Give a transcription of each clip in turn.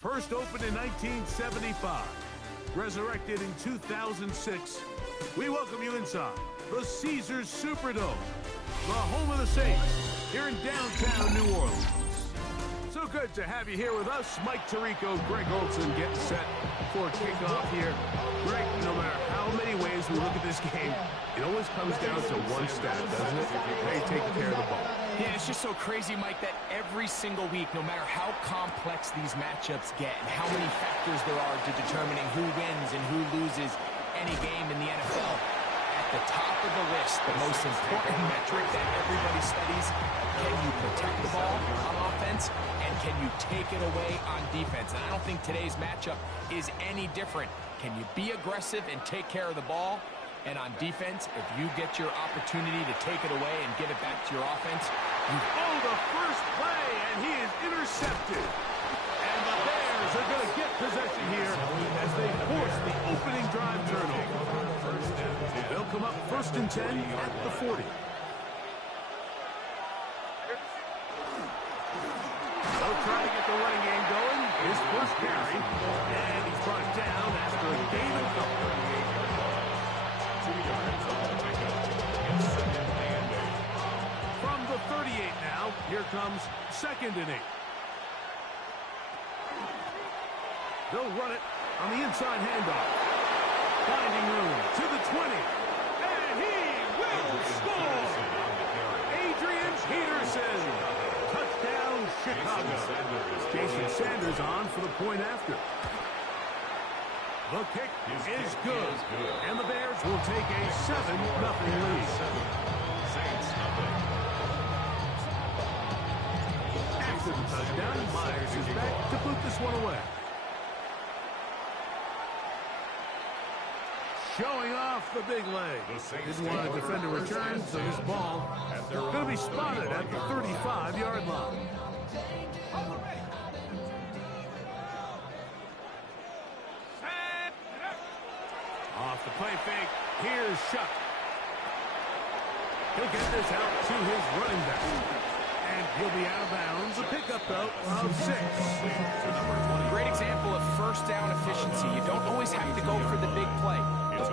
First opened in 1975, resurrected in 2006, we welcome you inside the Caesars Superdome, the home of the Saints, here in downtown New Orleans. So good to have you here with us. Mike Tirico, Greg Olson getting set for kickoff here. Greg, no matter how many ways we look at this game, it always comes down to one stat, doesn't it? They taking care of the ball. Yeah, it's just so crazy, Mike, that every single week, no matter how complex these matchups get and how many factors there are to determining who wins and who loses any game in the NFL, at the top of the list, the most important metric that everybody studies, can you protect the ball on offense and can you take it away on defense? And I don't think today's matchup is any different. Can you be aggressive and take care of the ball? And on defense, if you get your opportunity to take it away and give it back to your offense, the first play, and he is intercepted. And the Bears are going to get possession here as they force the opening drive turnover. They'll come up 1st and 10 at the 40. They'll try to get the running game going. His first carry, and he's brought down after a gain of couple. From the 38 now, here comes 2nd and 8. They'll run it on the inside handoff. Finding room to the 20. And he will score! Adrian Peterson. Touchdown, Chicago. Jason Sanders on for the point after. The kick is good. And the Bears will take a 7-0 lead. After the touchdown, Myers is back to put this one away. Showing off the big leg. Didn't want to defend a return, so this ball going to be spotted at the 35-yard line. Off the play fake, here's Shuck. He'll get this out to his running back. And he'll be out of bounds. A pickup, though, of 6. Great example of first down efficiency. You don't always have to go for the big play.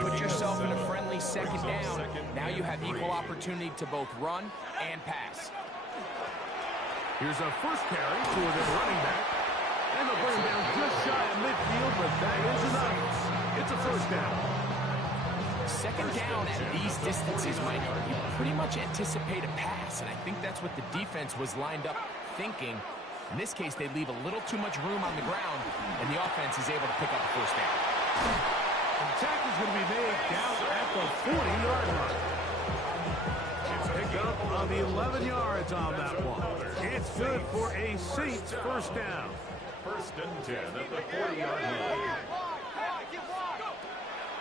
Put yourself in a friendly 2nd down. Now you have equal opportunity to both run and pass. Here's a first carry for their running back. And they'll bring him down just shy of midfield, but that is enough. It's a first down. 2nd down at these distances, Mike, you pretty much anticipate a pass, and I think that's what the defense was lined up thinking. In this case, they leave a little too much room on the ground, and the offense is able to pick up a first down. The tackle's going to be made down at the 40-yard line. Pick up of 11 yards on that one. It's good for a Saints first down. 1st and 10 at the 40-yard line.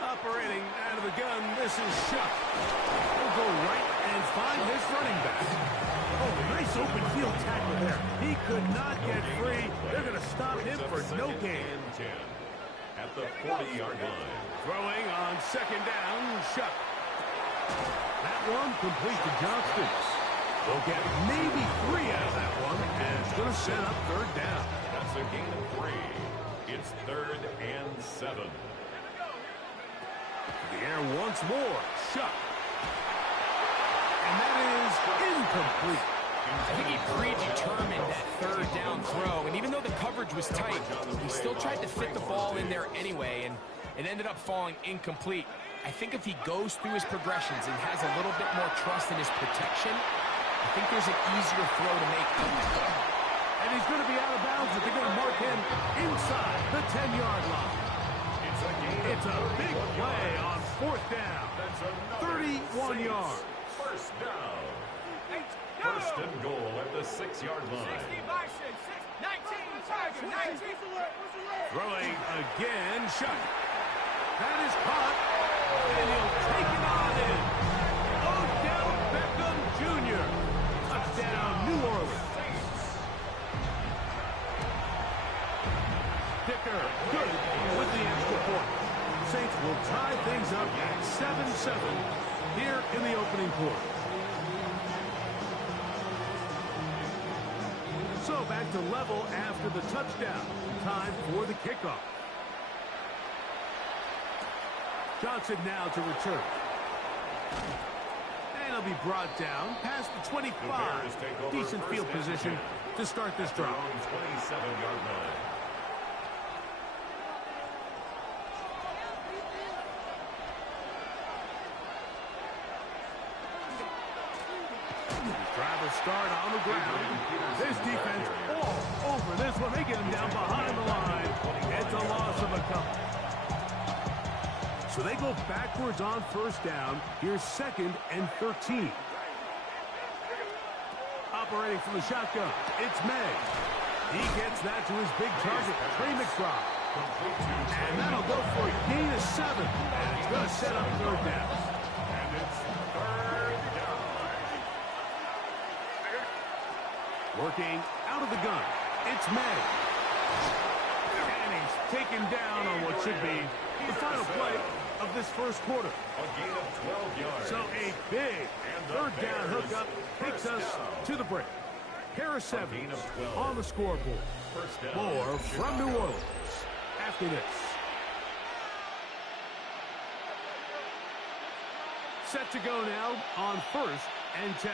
Operating out of the gun, this is Shuck. He'll go right and find his running back. Oh, nice open field tackle there. He could not get free. They're going to stop him for no gain. At the 40-yard line. Throwing on 2nd down, Shuck. That one complete to Johnston. They'll get maybe 3 out of that one, and it's going to set up 3rd down. That's a gain of 3. It's 3rd and 7. The air once more. Shuck. And that is incomplete. I think he predetermined that 3rd down throw, and even though the coverage was tight, he still tried to fit the ball in there anyway, and it ended up falling incomplete. I think if he goes through his progressions and has a little bit more trust in his protection, I think there's an easier throw to make. And he's going to be out of bounds, but they're going to mark him inside the 10-yard line. It's a big play on 4th down. 31 yards. First down. 1st and goal at the 6-yard line. Throwing again, Shuck. That is caught, and he'll take it on in. Odell Beckham Jr. Touchdown, New Orleans. Dicker, good with the extra point. Saints will tie things up at 7-7 here in the opening quarter. So go back to level after the touchdown. Time for the kickoff. Johnson now to return. And he'll be brought down past the 25. Decent field position to start this drive. 27-yard line. Driver start on the ground. This defense all over this one. They get him down behind the line. It's a loss of a couple. So they go backwards on first down. Here's 2nd and 13. Operating from the shotgun, it's May. He gets that to his big target, Trey McBride. And that'll go for a gain of 7. And it's going to set up 3rd down. And it's 3rd down. Working out of the gun, it's May. And he's taken down on what should be the final play of this first quarter. A gain of 12 yards. So a big 3rd down hookup takes us to the break. Harris Evans on the scoreboard. More from New Orleans after this. Set to go now on 1st and 10.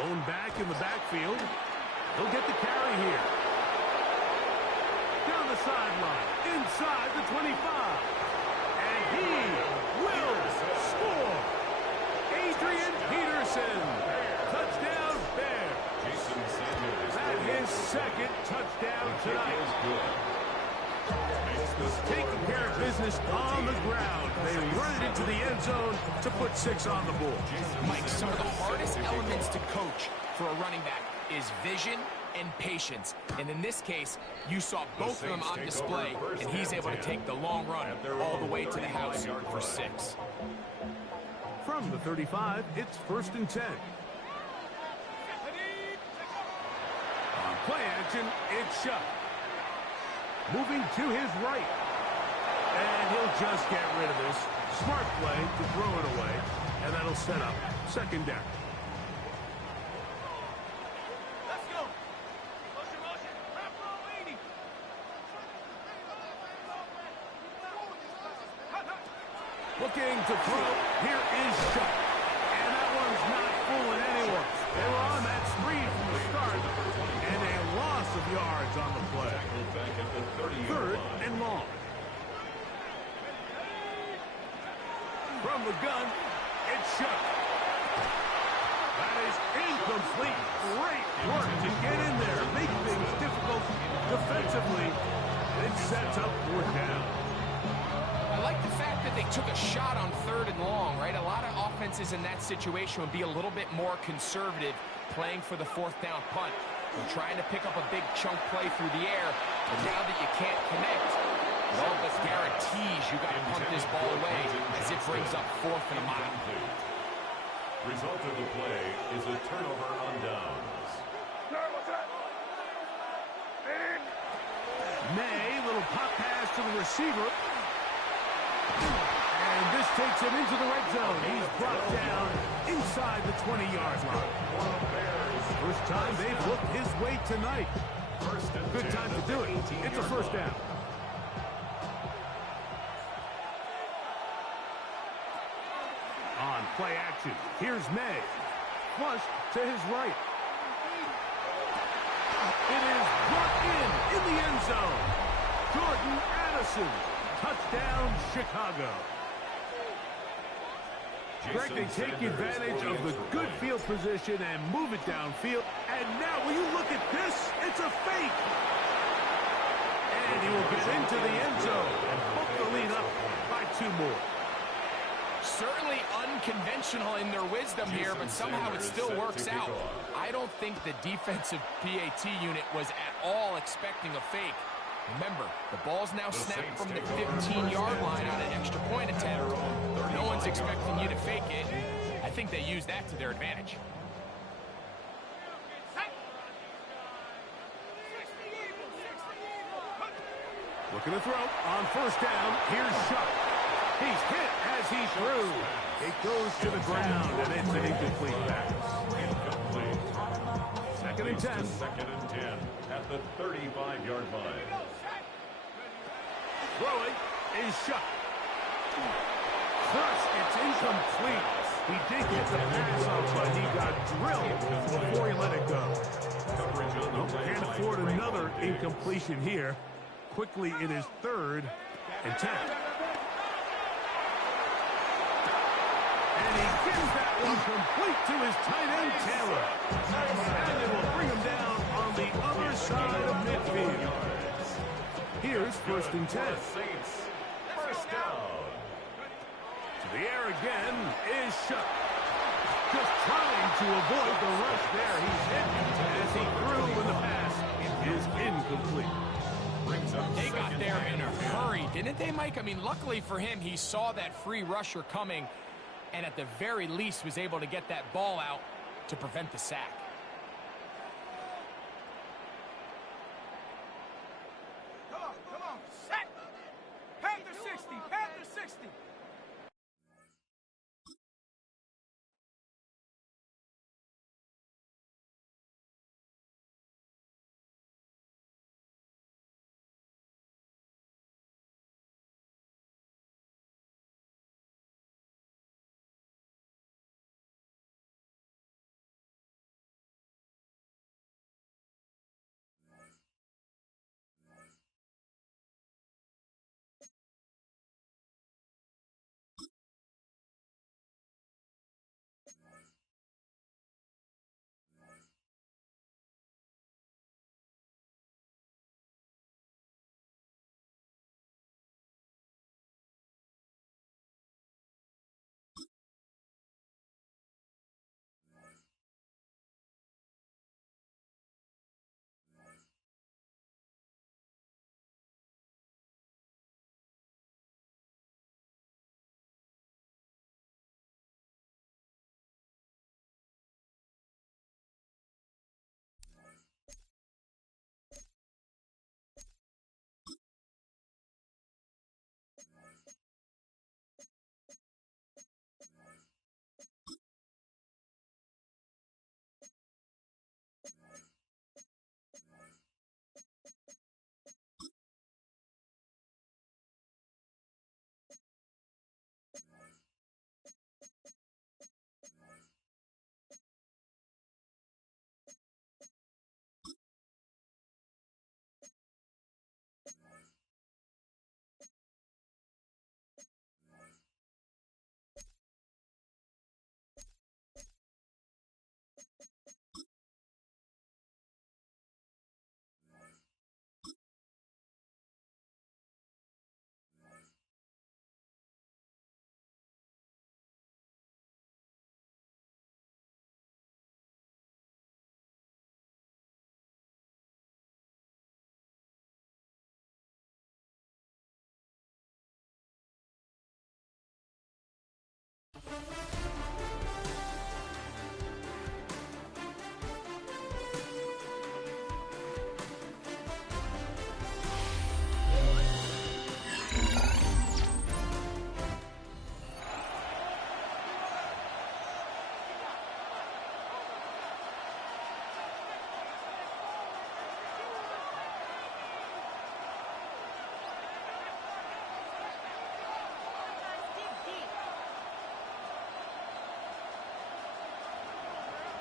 Lone back in the backfield. He'll get the carry here. Down the sideline, inside the 25. And he will score. Adrian Peterson. Touchdown, Bear. That is 2nd touchdown tonight. Taking care of business on the ground. They run it into the end zone to put 6 on the board. Mike, some of the hardest elements to coach for a running back is vision and patience. And in this case, you saw both of them on display, and he's able to take the long run all the way to the house for 6. From the 35, it's 1st and 10. On play action, it's Shuck. Moving to his right. And he'll just get rid of this. Smart play to throw it away. And that'll set up 2nd down. Let's go. Motion. Prep roll 80. Looking to throw. Here is Shuck. And that one's not fooling anyone. They were on that screen from the start. And a loss of yards on the play. 3rd and long. From the gun, it's Shuck. That is incomplete. Great work to get in there, make things difficult defensively. It sets up 4th down. I like the fact that they took a shot on 3rd and long, right? A lot of offenses in that situation would be a little bit more conservative playing for the 4th down punt. They're trying to pick up a big chunk play through the air, but now that you can't connect, it all but guarantees you got to pump this ball away as it brings up 4th and a mile. Result of the play is a turnover on downs. May, little pop pass to the receiver. And this takes him into the red zone. He's brought down inside the 20-yard line. First time they've looked his way tonight. Good time to do it. It's a 1st down. On play action, here's May. Flush to his right. It is brought in the end zone. Jordan Addison. Touchdown, Chicago. Greg, they take advantage of the good field position and move it downfield. And now, will you look at this? It's a fake. And he will get into the end zone and bump the lead up by 2 more. Certainly unconventional in their wisdom here, but somehow it still works out. I don't think the defensive PAT unit was at all expecting a fake. Remember, the ball's now snapped from the 15-yard line on an extra point attempt. No one's expecting you to fake it. I think they used that to their advantage. Looking to throw on 1st down. Here's Shuck. He's hit as he threw. It goes to the ground, and it's an incomplete pass. Incomplete. Second and 10. Second and 10 at the 35-yard line. Throwing is shot. First, it's incomplete. He did get the pass off, but he got drilled before he let it go. Can't afford another incompletion here. Quickly in his 3rd and 10. And he gives that one complete to his tight end, Taylor. And they will bring him down on the other side of midfield. Here's 1st and 10. Saints, first down. To the air again is Shuck. Just trying to avoid the rush there. He's hit as he threw when the pass is incomplete. They got there in a hurry, didn't they, Mike? I mean, luckily for him, he saw that free rusher coming and at the very least was able to get that ball out to prevent the sack. Come on, set! Panther 60, Panther 60!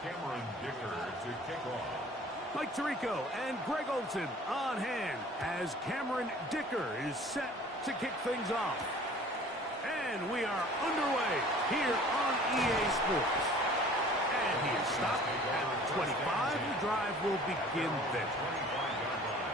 Cameron Dicker to kick off. Mike Tirico and Greg Olson on hand as Cameron Dicker is set to kick things off. And we are underway here on EA Sports. And he is stopped at 25. The drive will begin then. 25-yard line.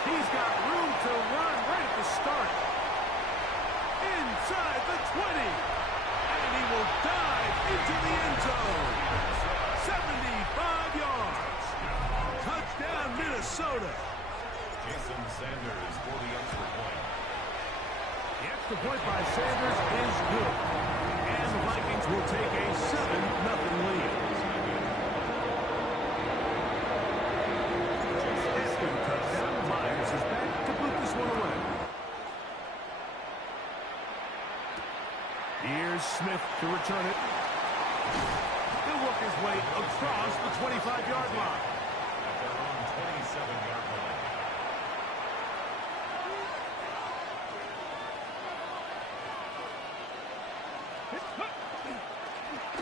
He's got room to run right at the start. Inside the 20. And he will dive into the end zone. 75 yards. Touchdown, Minnesota. Jason Sanders for the extra point. The extra point by Sanders is good. And the Vikings will take a 7-0 lead. After the touchdown, Myers is back to put this one away. Here's Smith to return it. He'll work his way across the 25-yard line. At their own 27-yard line.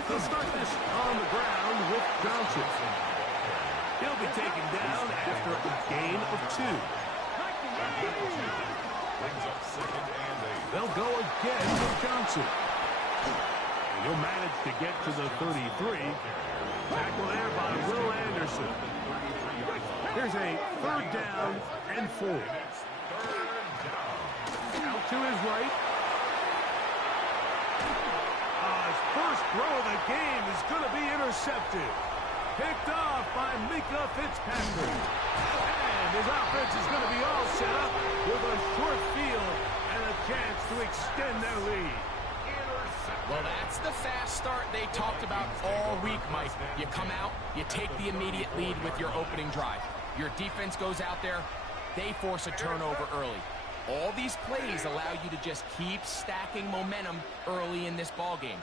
They'll start this on the ground with Johnson. He'll be taken down after a gain of 2. Brings up 2nd and 8. They'll go again with Johnson. And he'll manage to get to the 33. Tackle there by Will Anderson. Here's a 3rd down and 4. Out to his right. His first throw of the game is going to be intercepted. Picked off by Minkah Fitzpatrick. And his offense is going to be all set up with a short field and a chance to extend their lead. Well, that's the fast start they talked about all week, Mike. You come out, you take the immediate lead with your opening drive. Your defense goes out there, they force a turnover early. All these plays allow you to just keep stacking momentum early in this ball game.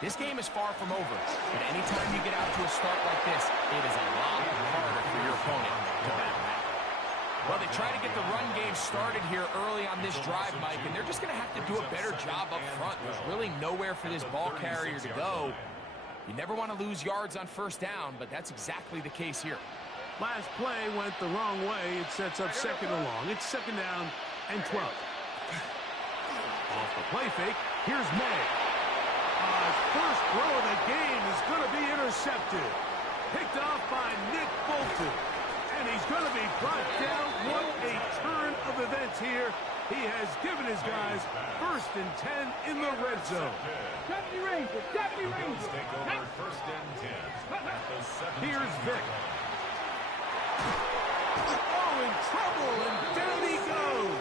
This game is far from over, but anytime you get out to a start like this, it is a lot harder for your opponent to battle back. Well, they try to get the run game started here early on this drive, Mike, and they're just going to have to do a better job up front. There's really nowhere for this ball carrier to go. You never want to lose yards on 1st down, but that's exactly the case here. Last play went the wrong way. It sets up 2nd and long. It's 2nd down and 12. Off the play fake, here's May. His first throw of the game is going to be intercepted. Picked off by Nick Bolton. And he's going to be brought down. What a turn of events here. He has given his guys 1st and 10 in the red zone. Deputy Ranger, Deputy Ranger. Take over 1st and 10 at the 7. Here's Vic. Oh, in trouble, and down he goes.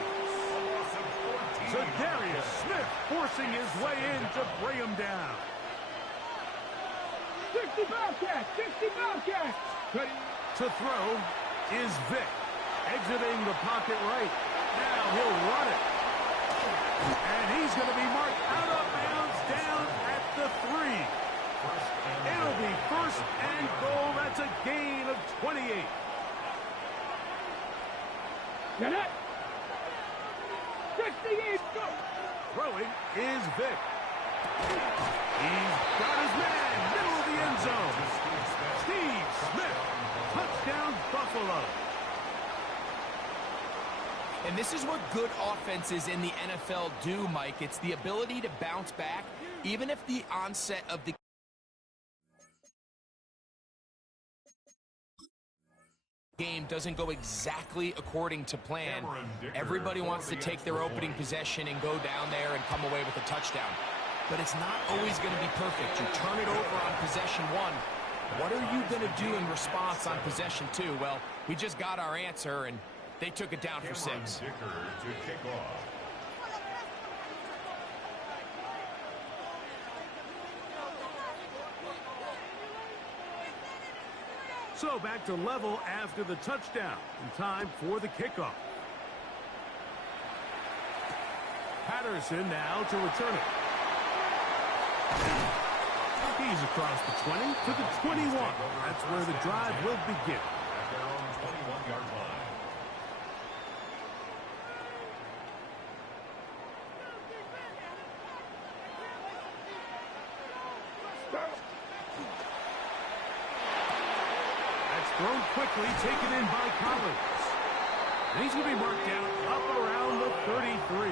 So Darius Smith forcing his way in to bring him down. 60 Bobcats, 60 Bobcats. To throw is Vic. Exiting the pocket right. Now he'll run it. And he's going to be marked out of bounds down at the 3. It'll be 1st and goal. That's a gain of 28. Get it. 68, go. Throwing is Vic. He's got his man, middle of the end zone. Steve Smith, touchdown Buffalo. And this is what good offenses in the NFL do, Mike. It's the ability to bounce back, even if the onset of the game doesn't go exactly according to plan. Everybody wants to take their opening possession and go down there and come away with a touchdown. But it's not always going to be perfect. You turn it over on possession 1. What are you going to do in response on possession 2? Well, we just got our answer, and they took it down for 6. Dicker to kick off. So back to level after the touchdown. And time for the kickoff. Patterson now to return it. He's across the 20 to the 21. That's where the drive will begin. At their own 21-yard line. That's thrown quickly, taken in by Collins. And he's going to be marked down up around the 33.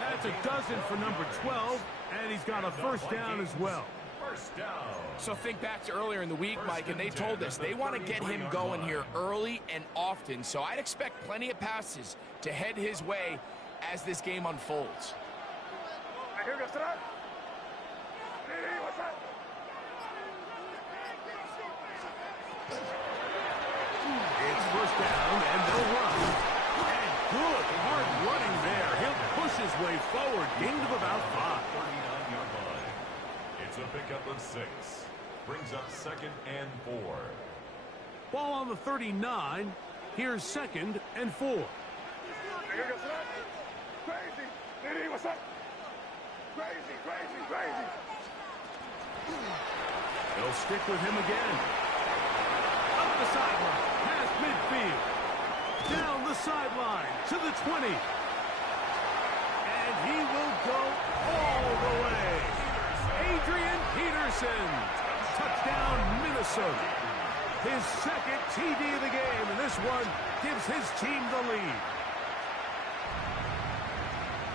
That's a dozen for number 12, and he's got a 1st down as well. 1st down. So think back to earlier in the week, Mike, and they told us they want to get him going here early and often. So I'd expect plenty of passes to head his way as this game unfolds. It's first down, and they'll run. And good, hard running there. He'll push his way forward. Gain of about 5. 39-yard line. It's a pickup of 6. Brings up 2nd and 4. Ball on the 39. Here's 2nd and 4. Crazy. Diddy, what's up? Crazy, crazy, crazy. They'll stick with him again. Up the sideline, past midfield. Down the sideline to the 20. And he will go all the way. Adrian Peterson. Touchdown, Minnesota. His 2nd TD of the game, and this one gives his team the lead.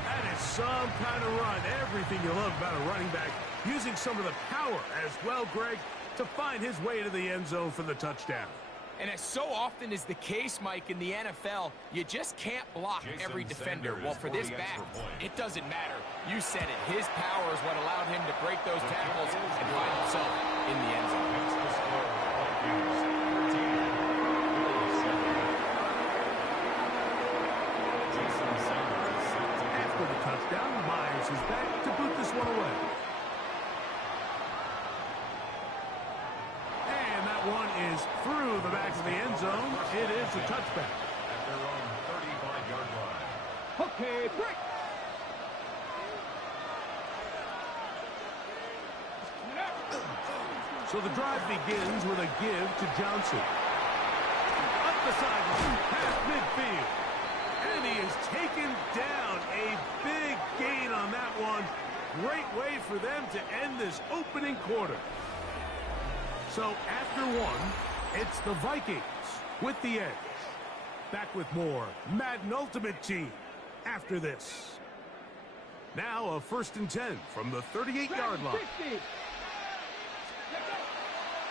That is some kind of run. Everything you love about a running back. Using some of the power as well, Greg, to find his way to the end zone for the touchdown. And as so often is the case, Mike, in the NFL, you just can't block every defender. Well, for this back, it doesn't matter. You said it. His power is what allowed him to break those tackles and find himself in the end zone. After the touchdown, Myers is back to boot this one away. And that one is through the back of the end zone. It is a touchback. At their own 35-yard line. Okay, break. So the drive begins with a give to Johnson. Up the sideline, past midfield. And he is taken down. A big gain on that one. Great way for them to end this opening quarter. So after one, it's the Vikings with the edge. Back with more Madden Ultimate Team after this. Now a 1st and 10 from the 38-yard line.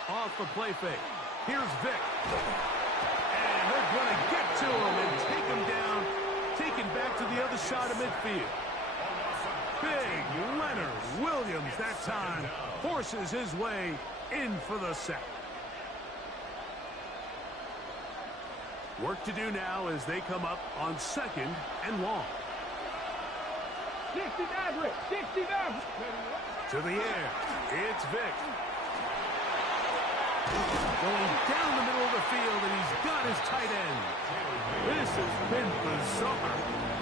Off the play fake. Here's Vick. And they're going to get to him and take him down. Taken back to the other side of midfield. Big Leonard Williams that time forces his way in for the sack. Work to do now as they come up on 2nd and long. 69, 69. To the air. It's Vick. Going down the middle of the field, and he's got his tight end. This has been bizarre.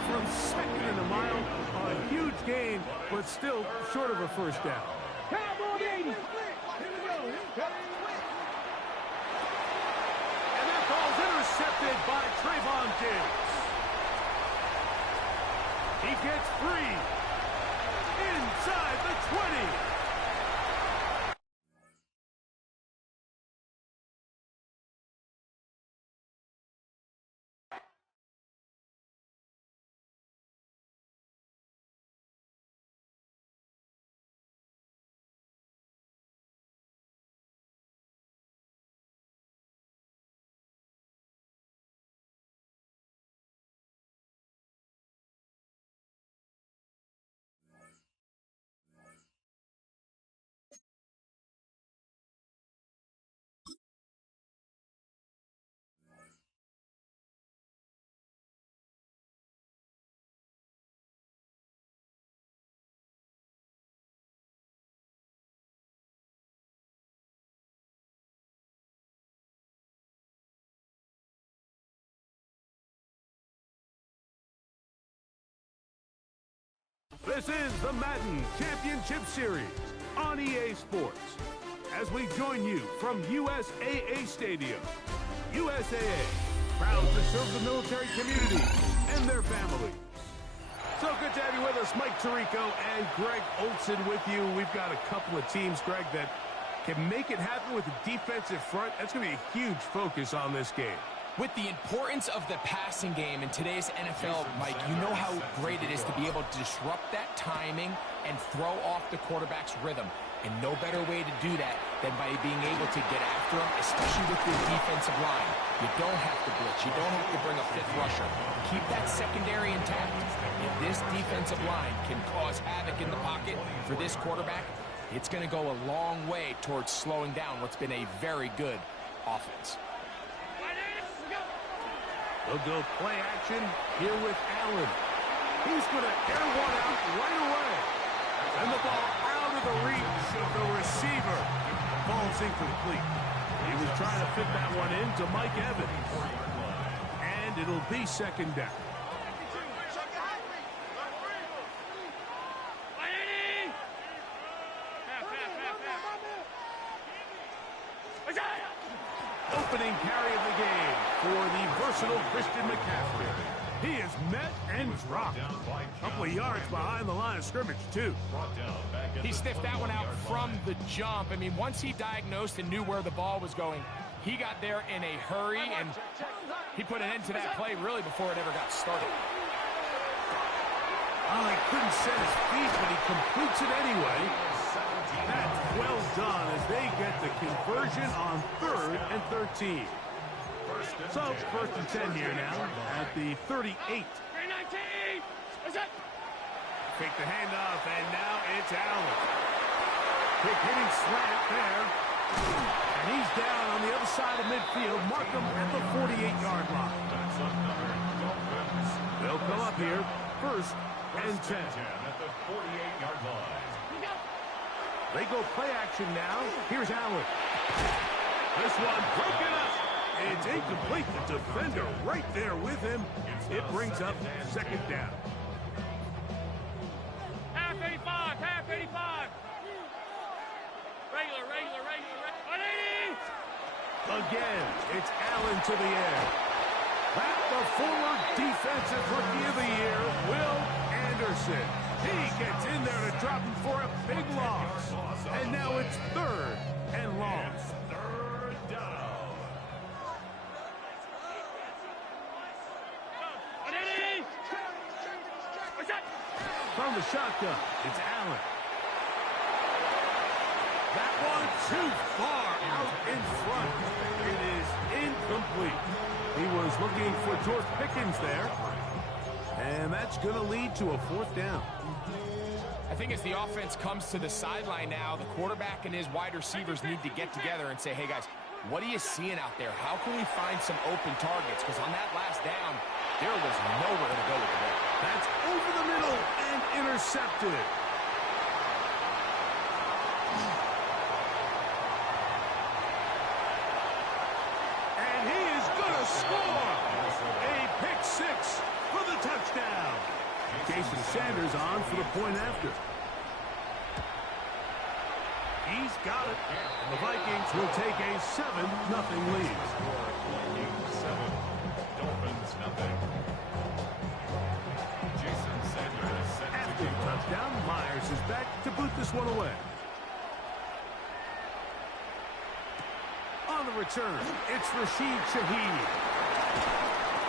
From 2nd and a mile, a huge gain, but still short of a first down. Cowboy 80. And that ball's intercepted by Trayvon Diggs. He gets free inside the 20. This is the Madden Championship Series on EA Sports. As we join you from USAA Stadium. USAA, proud to serve the military community and their families. So good to have you with us, Mike Tirico and Greg Olson with you. We've got a couple of teams, Greg, that can make it happen with the defensive front. That's going to be a huge focus on this game. With the importance of the passing game in today's NFL, Mike, you know how great it is to be able to disrupt that timing and throw off the quarterback's rhythm. And no better way to do that than by being able to get after him, especially with your defensive line. You don't have to blitz. You don't have to bring a 5th rusher. Keep that secondary intact. If this defensive line can cause havoc in the pocket for this quarterback, it's going to go a long way towards slowing down what's been a very good offense. They'll go play action here with Allen. He's going to air one out right away. And the ball out of the reach of the receiver. Ball's incomplete. He was trying to fit that one in to Mike Evans. And it'll be second down. Opening carry of the game for the versatile Christian McCaffrey. He is met and dropped. A couple of yards behind the line of scrimmage, too. He sniffed that one out from the jump. I mean, once he diagnosed and knew where the ball was going, he got there in a hurry, and he put an end to that play really before it ever got started. Oh, he couldn't set his feet, but he completes it anyway. That's well done as they get the conversion on 3rd and 13. So, 1st and 10 here now at the 38. Take the handoff, and now it's Allen. Quick hitting slant there. And he's down on the other side of midfield. Mark him at the 48-yard line. They'll come up here, 1st and 10. At the 48-yard line. They go play action now. Here's Allen. This one broken up. It's incomplete. The defender right there with him. It brings up second down. Half 85, half 85. Regular. 180. Again, it's Allen to the air. Back the former defensive rookie of the year, Will Anderson. He gets in there to drop him for a big loss. And now it's 3rd and long. 3rd down. 180. What's that? From the shotgun, it's Allen. That one too far out in front. It is incomplete. He was looking for George Pickens there. And that's going to lead to a 4th down. I think as the offense comes to the sideline now, the quarterback and his wide receivers need to get together and say, hey, guys, what are you seeing out there? How can we find some open targets? Because on that last down, there was nowhere to go with the ball. That's over the middle and intercepted. And he is going to score. A pick 6 for the touchdown. Jason Sanders on for the point after. He's got it. And the Vikings will take a 7-0 lead. Vikings 7, Dolphins nothing. Jason Sanders set to After the kick off. touchdown, Myers is back to boot this one away. On the return, it's Rashid Shaheed.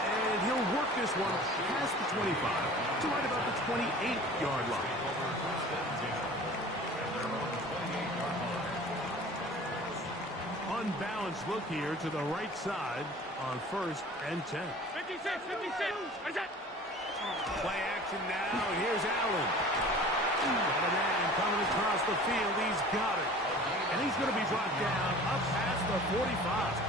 And he'll work this one past the 25 to right about the 28-yard line. Unbalanced look here to the right side on 1st and 10. 56. What's that? Play action now, and here's Allen. Got a man coming across the field. He's got it. And he's going to be brought down up past the 45.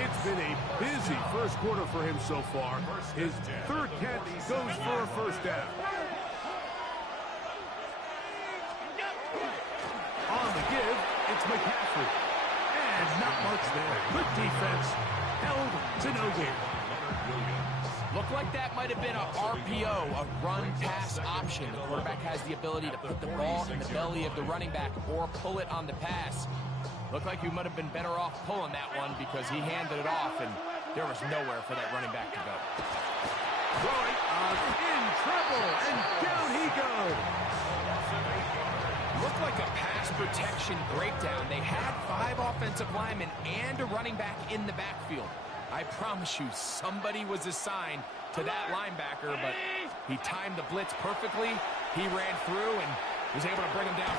It's been a busy first quarter for him so far. His 3rd catch goes for a 1st down. On the give, it's McCaffrey. And not much there. Good defense. Held to no gain. Looked like that might have been a RPO, a run-pass option. The quarterback has the ability to put the ball in the belly of the running back or pull it on the pass. Looked like he might have been better off pulling that one because he handed it off, and there was nowhere for that running back to go. Throwing in trouble, and down he goes. Looked like a pass protection breakdown. They had 5 offensive linemen and a running back in the backfield. I promise you, somebody was assigned to that linebacker, but he timed the blitz perfectly. He ran through and was able to bring him down.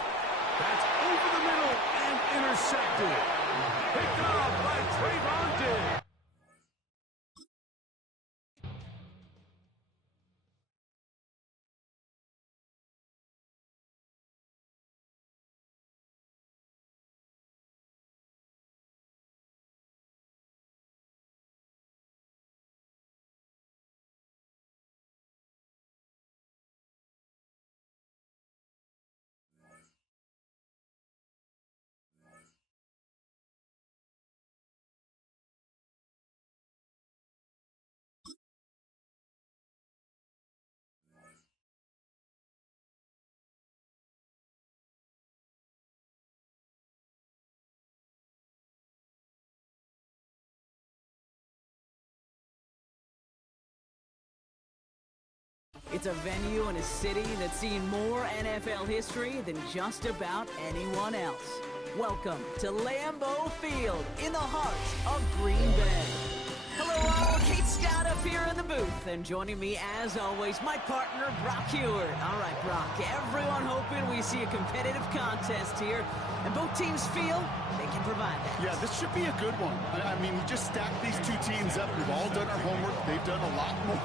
That's over the middle and intercepted. Picked off by Trayvon Diggs. It's a venue and a city that's seen more NFL history than just about anyone else. Welcome to Lambeau Field in the heart of Green Bay. Hello all, Kate Scott up here in the booth, and joining me as always, my partner Brock Heward. All right, Brock, everyone hoping we see a competitive contest here, and both teams feel they can provide that. Yeah, this should be a good one. I mean, we just stacked these two teams up. We've all done our homework. They've done a lot more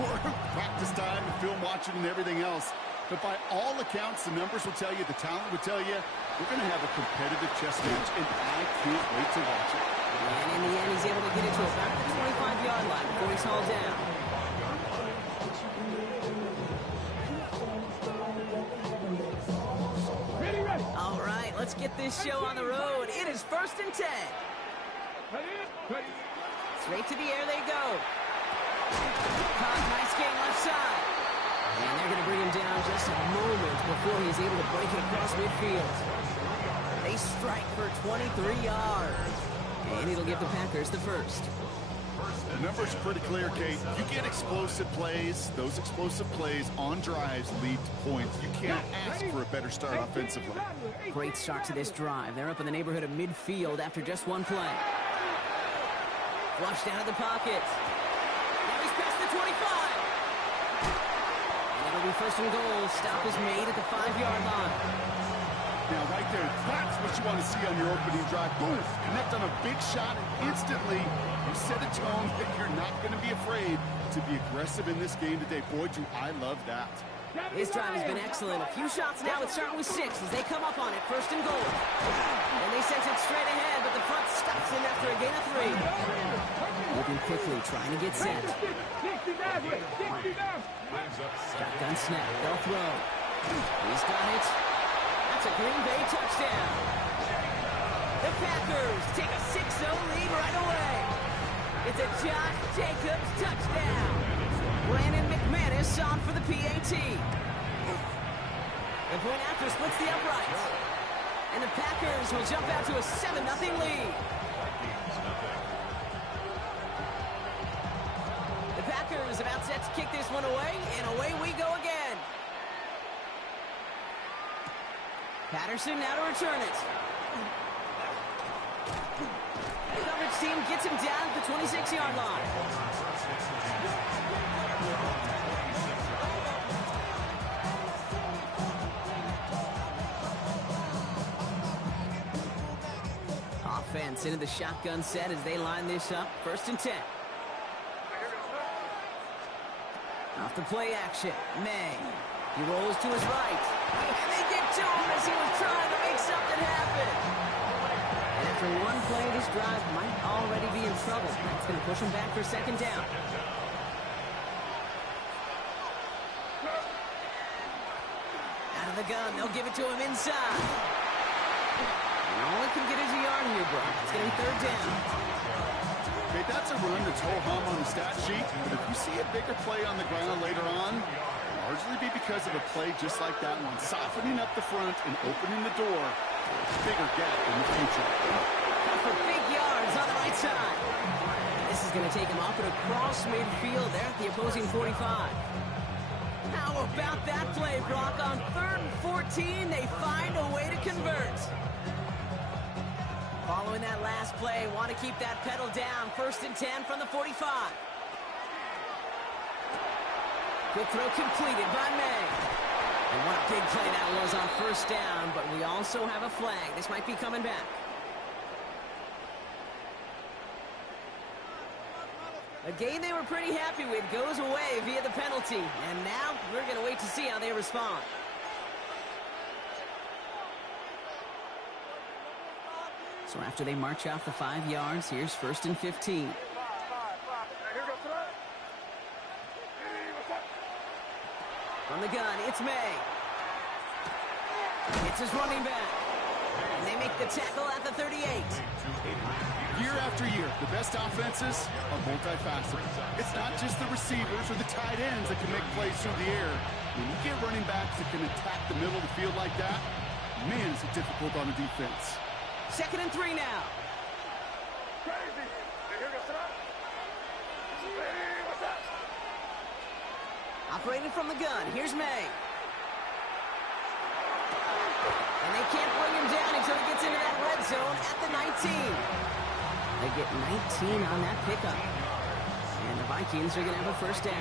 practice time and film watching and everything else. But by all accounts, the numbers will tell you, the talent will tell you, we're going to have a competitive chess match, and I can't wait to watch it. And in the end, he's able to get it to about the 25-yard line before he's hauled down. All right, let's get this show on the road. It is 1st and 10. Straight to the air they go. Caught, nice game left side. And they're going to bring him down just a moment before he's able to break it across midfield. They strike for 23 yards. And it'll give the Packers the first. The numbers are pretty clear, Kate. You get explosive plays. Those explosive plays on drives lead to points. You can't ask for a better start offensively. Great start to this drive. They're up in the neighborhood of midfield after just one play. Flushed out of the pocket. Now he's past the 25. And it'll be 1st and goal. Stop is made at the 5-yard line. Now, right there, that's what you want to see on your opening drive. Boom, connect on a big shot, and instantly you set a tone that you're not going to be afraid to be aggressive in this game today. Boy, do I love that. His drive has been excellent. A few shots now. It's starting with 6 as they come up on it. 1st and goal. And they sent it straight ahead, but the front stops him after a gain of 3. Moving quickly, trying to get set. Shotgun snap. They'll throw. He's got it. That's a Green Bay touchdown. The Packers take a 6-0 lead right away. It's a Josh Jacobs touchdown. Brandon McManus on for the PAT. The point after splits the uprights. And the Packers will jump out to a 7-0 lead. The Packers about set to kick this one away, and away we go again. Patterson now to return it. The coverage team gets him down at the 26-yard line. Offense into the shotgun set as they line this up. 1st and 10. Off the play action. May. He rolls to his right. And they get to him as he was trying to make something happen. And after one play, this drive might already be in trouble. That's going to push him back for 2nd down. Out of the gun, they'll give it to him inside. And all he can get is a yard here, bro. It's going to be 3rd down. Okay, that's a run that's ho-hum on the stat sheet, but if you see a bigger play on the ground later on, largely be because of a play just like that one, softening up the front and opening the door for a bigger gap in the future. For big yards on the right side. This is going to take him off and across midfield there at the opposing 45. How about that play, Brock? On 3rd and 14, they find a way to convert. Following that last play, want to keep that pedal down. 1st and 10 from the 45. Quick throw completed by May. And what a big play that was on 1st down, but we also have a flag. This might be coming back. A game they were pretty happy with goes away via the penalty. And now we're going to wait to see how they respond. So after they march off the 5 yards, here's 1st and 15. From the gun, it's May. It's his running back. And they make the tackle at the 38. Year after year, the best offenses are multifaceted. It's not just the receivers or the tight ends that can make plays through the air. When you get running backs that can attack the middle of the field like that, man, is it difficult on the defense. 2nd and 3 now. Off Operating from the gun, here's May. And they can't bring him down until he gets into that red zone at the 19. They get 19 on that pickup. And the Vikings are going to have a first down. A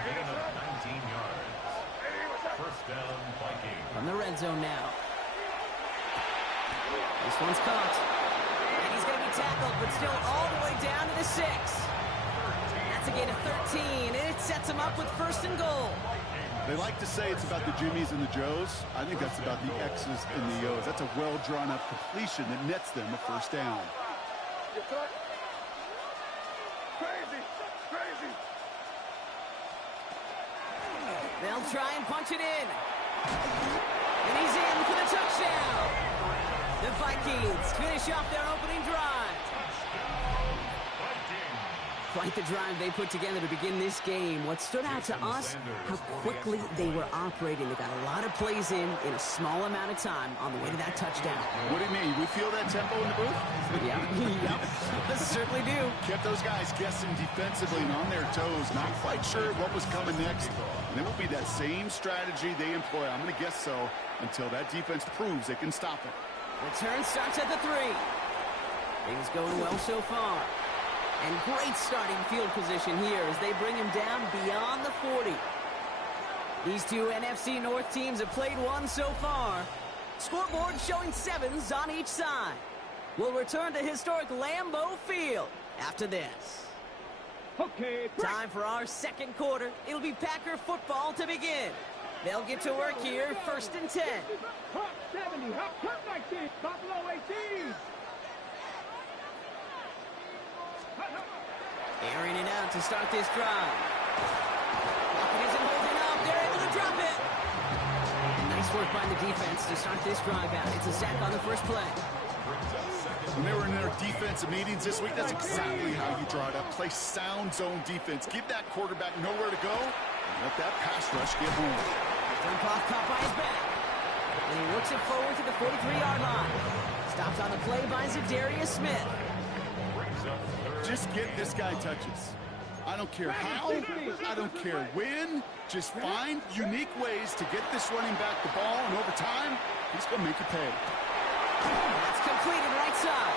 gain of 19 yards. First down, Vikings. From the red zone now. This one's caught. And he's going to be tackled, but still all the way down to the 6. That's a gain of 13, and it sets him up with first and goal. They like to say it's about the Jimmies and the Joes. I think that's about the X's and the O's. That's a well-drawn-up completion that nets them a first down. They'll try and punch it in. And he's in for the touchdown. The Vikings finish off their opening drive. Quite the drive they put together to begin this game. What stood out to us, how quickly they were operating. They got a lot of plays in a small amount of time on the way to that touchdown. What do you mean? We feel that tempo in the booth? Yeah, yep. Certainly do. Kept those guys guessing defensively and on their toes, not quite sure what was coming next. And it will be that same strategy they employ, I'm going to guess so, until that defense proves they can stop it. Return starts at the 3. Things going well so far. And great starting field position here as they bring him down beyond the 40. These two NFC North teams have played one so far. Scoreboard showing 7s on each side. We'll return to historic Lambeau Field after this. Okay, Time for our second quarter. It'll be Packer football to begin. They'll get to work here, 1st and 10. Hot 70, hot 19, Buffalo 18. Airing it out to start this drive. Pocket isn't holding up. They're able to drop it. Nice work by the defense to start this drive out. It's a sack on the first play. When they were in their defensive meetings this week, that's exactly how you draw it up. Play sound zone defense. Give that quarterback nowhere to go. And let that pass rush get home. Dump off caught by his back. And he works it forward to the 43-yard line. Stopped on the play by Zadarius Smith. Just get this guy touches. I don't care how, I don't care when. Just find unique ways to get this running back the ball, and over time, he's going to make you pay. That's completed right side.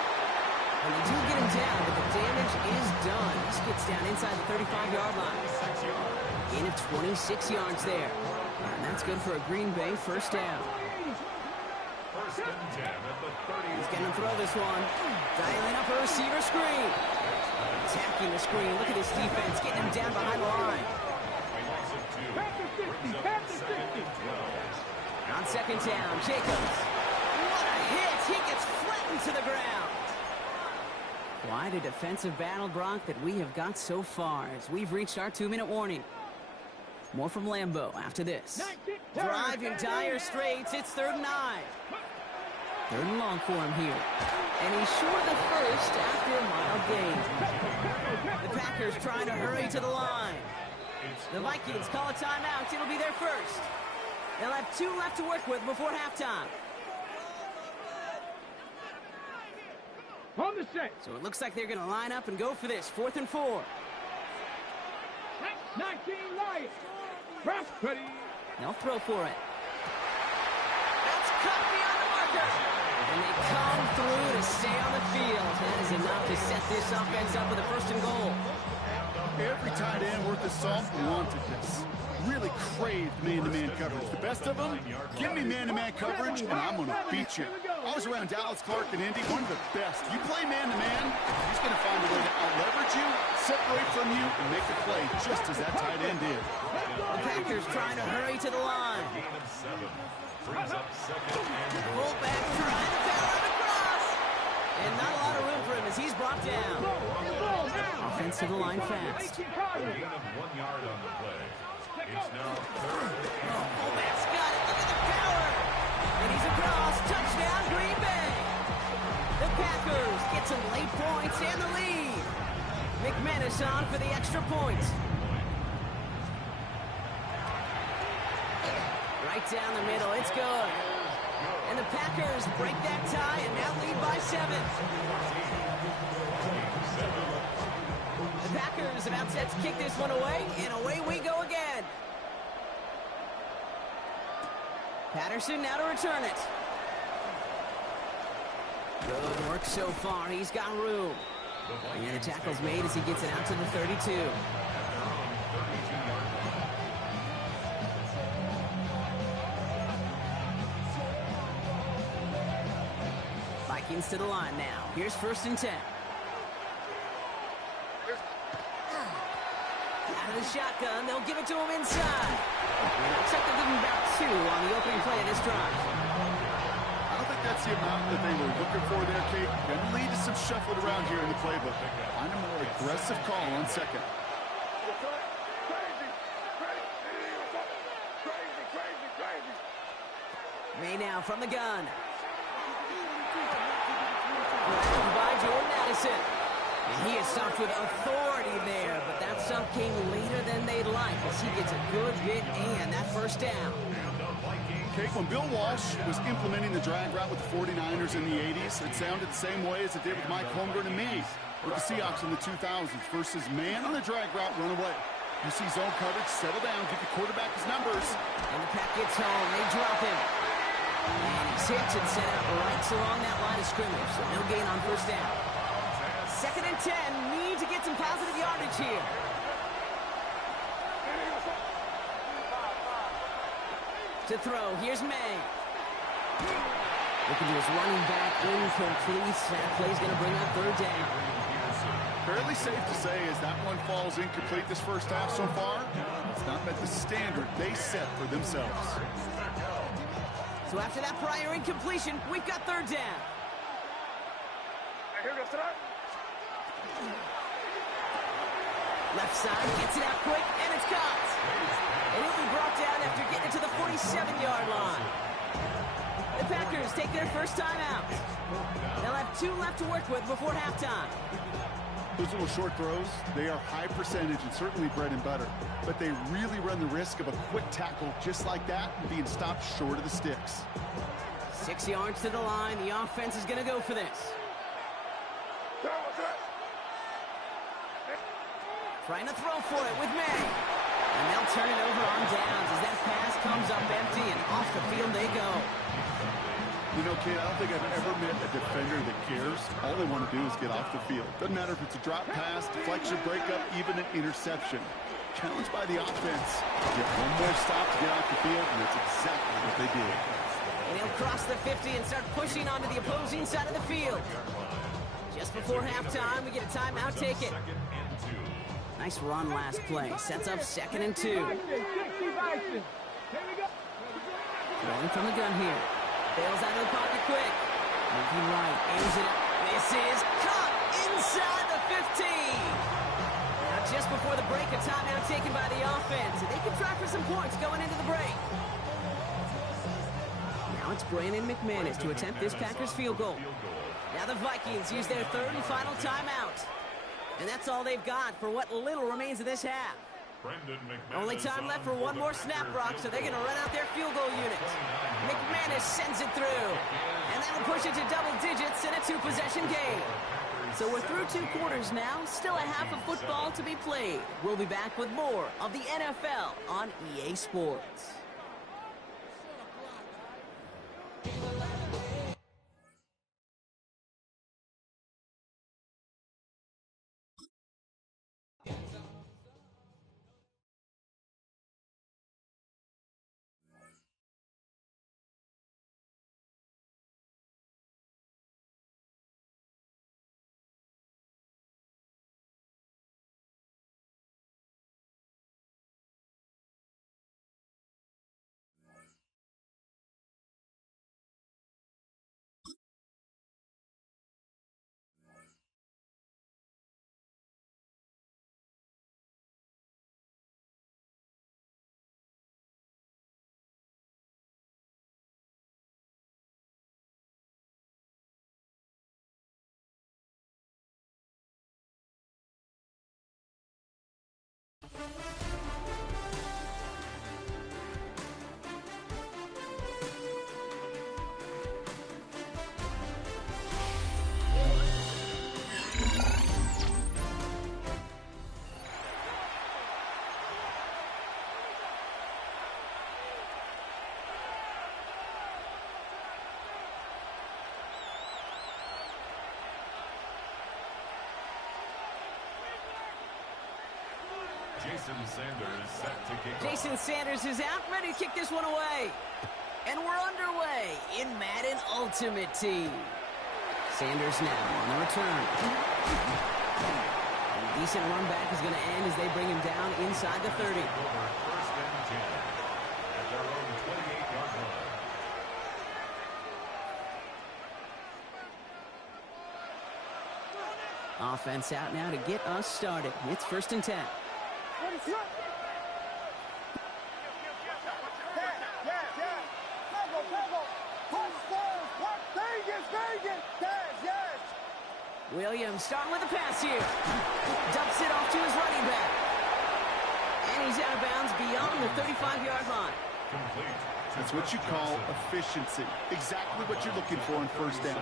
And they do get him down, but the damage is done. This gets down inside the 35-yard line. Gain of 26 yards there. And that's good for a Green Bay first down. First and 10 at the 30. He's going to throw this one. Dialing up a receiver screen. Attacking the screen. Look at this defense getting him down behind the line. On second down, Jacobs. What a hit! He gets flattened to the ground. Quite a defensive battle, Brock, that we have got so far as we've reached our 2-minute warning. More from Lambeau after this. Drive in dire straits. It's 3rd and 9. 3rd and long for him here. And he's short of the first after a mild gain. The Packers trying to hurry to the line. The Vikings call a timeout. It'll be their first. They'll have 2 left to work with before halftime. On the set. So it looks like they're going to line up and go for this. 4th and 4. 19 Lions. Press ready. They'll throw for it. That's cut beyond the marker. And they come through to stay on the field. That is enough to set this offense up with a 1st and goal. Every tight end worth his salt wanted this. Really craved man-to-man coverage. The best of them, give me man-to-man coverage, and I'm going to beat you. I was around Dallas Clark and Indy, one of the best. You play man-to-man, he's going to find a way to out-leverage you, separate from you, and make a play just as that tight end did. The Packers trying to hurry to the line. Gain of 7. Brings up 2nd and goal. Fullback trying to power him across. And not a lot of room for him as he's brought down. Offense to the line fast. Gain of 1 yard on the play. It's now 3rd. Fullback's got it. Look at the power. And he's across. Touchdown, Green Bay. The Packers get some late points and the lead. McManus on for the extra point. Right down the middle. It's good. And the Packers break that tie and now lead by 7. The Packers about set to kick this one away, and away we go again. Patterson now to return it. Good work so far. He's got room. And the tackle's made as he gets it out to the 32. Vikings to the line now. Here's 1st and 10. Out of the shotgun, they'll give it to him inside. Looks like they'll give him about 2 on the opening play of this drive. I don't think that's the amount that they were looking for there, Kate. Going to lead to some shuffling around here in the playbook. Find a more aggressive call on 2nd. May now from the gun. Grabbed by Jordan Addison. And he is stopped with authority there, but that stop came later than they'd like as he gets a good hit and that 1st down. Kate, when Bill Walsh was implementing the drag route with the 49ers in the 80s, it sounded the same way as it did with Mike Holmgren and me with the Seahawks in the 2000s versus man on the drag route, run away. You see zone coverage, settle down, give the quarterback his numbers. And the pack gets home, they drop him. And he's hit and set out right along that line of scrimmage, so no gain on 1st down. 2nd and 10, need to get some positive yardage here. To throw, here's May. Looking to his running back, incomplete. That play's going to bring up 3rd down. Fairly safe to say as that one falls incomplete this 1st half so far, it's not met the standard they set for themselves. So after that prior incompletion, we've got 3rd down. Left side, gets it out quick, and it's caught. And he'll be brought down after getting it to the 47-yard line. The Packers take their 1st time out. They'll have 2 left to work with before halftime. Those little short throws, they are high percentage and certainly bread and butter. But they really run the risk of a quick tackle just like that and being stopped short of the sticks. 6 yards to the line. The offense is going to go for this. Trying to throw for it with May. And they'll turn it over on downs as that pass comes up empty and off the field they go. You know, Kate, I don't think I've ever met a defender that cares. All they want to do is get off the field. Doesn't matter if it's a drop pass, deflection, breakup, even an interception. Challenged by the offense. Get one more stop to get off the field, and that's exactly what they did. And he'll cross the 50 and start pushing onto the opposing side of the field. Just before halftime, we get a timeout taken. Nice run last play. Sets up 2nd and 2. Throwing from the gun here. Bails out of the pocket quick. Moving right. Aims it up. This is caught inside the 15. Now just before the break, a timeout taken by the offense. They can try for some points going into the break. Now it's Brandon McManus to attempt this Packers field goal. Now the Vikings use their 3rd and final timeout. And that's all they've got for what little remains of this half. Only time left for one more snap, Brock, so they're going to run out their field goal unit. McManus sends it through. And that'll push it to double digits in a 2-possession game. So we're through 2 quarters now. Still a half of football to be played. We'll be back with more of the NFL on EA Sports. Jason Sanders set to kick off. Jason Sanders is out, ready to kick this one away. And we're underway in Madden Ultimate Team. Sanders now on the return. A decent run back is going to end as they bring him down inside the 30. First and 10 at their own 28-yard line. Offense out now to get us started. It's first and 10. Williams starting with the pass here. Dumps it off to his running back. And he's out of bounds beyond the 35-yard line. Complete. That's what you call efficiency. Exactly what you're looking for on first down.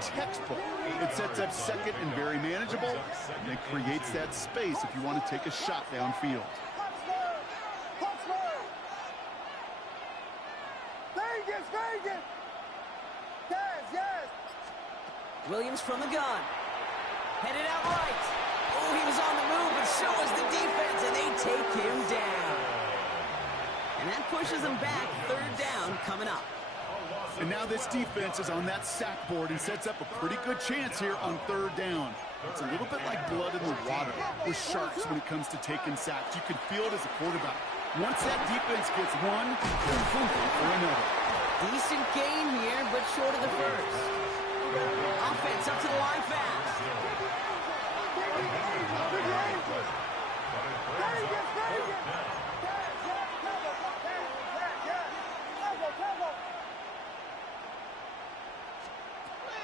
Textbook. It sets up second and very manageable, and it creates that space if you want to take a shot downfield. Williams from the gun. Headed out right. Oh, he was on the move, but so was the defense, and they take him down. And that pushes him back. Third down coming up. And now this defense is on that sack board and sets up a pretty good chance here on third down. It's a little bit like blood in the water with sharks when it comes to taking sacks. You can feel it as a quarterback. Once that defense gets one, they're hungry for another. Decent gain here, but short of the first. Offense up to the line fast.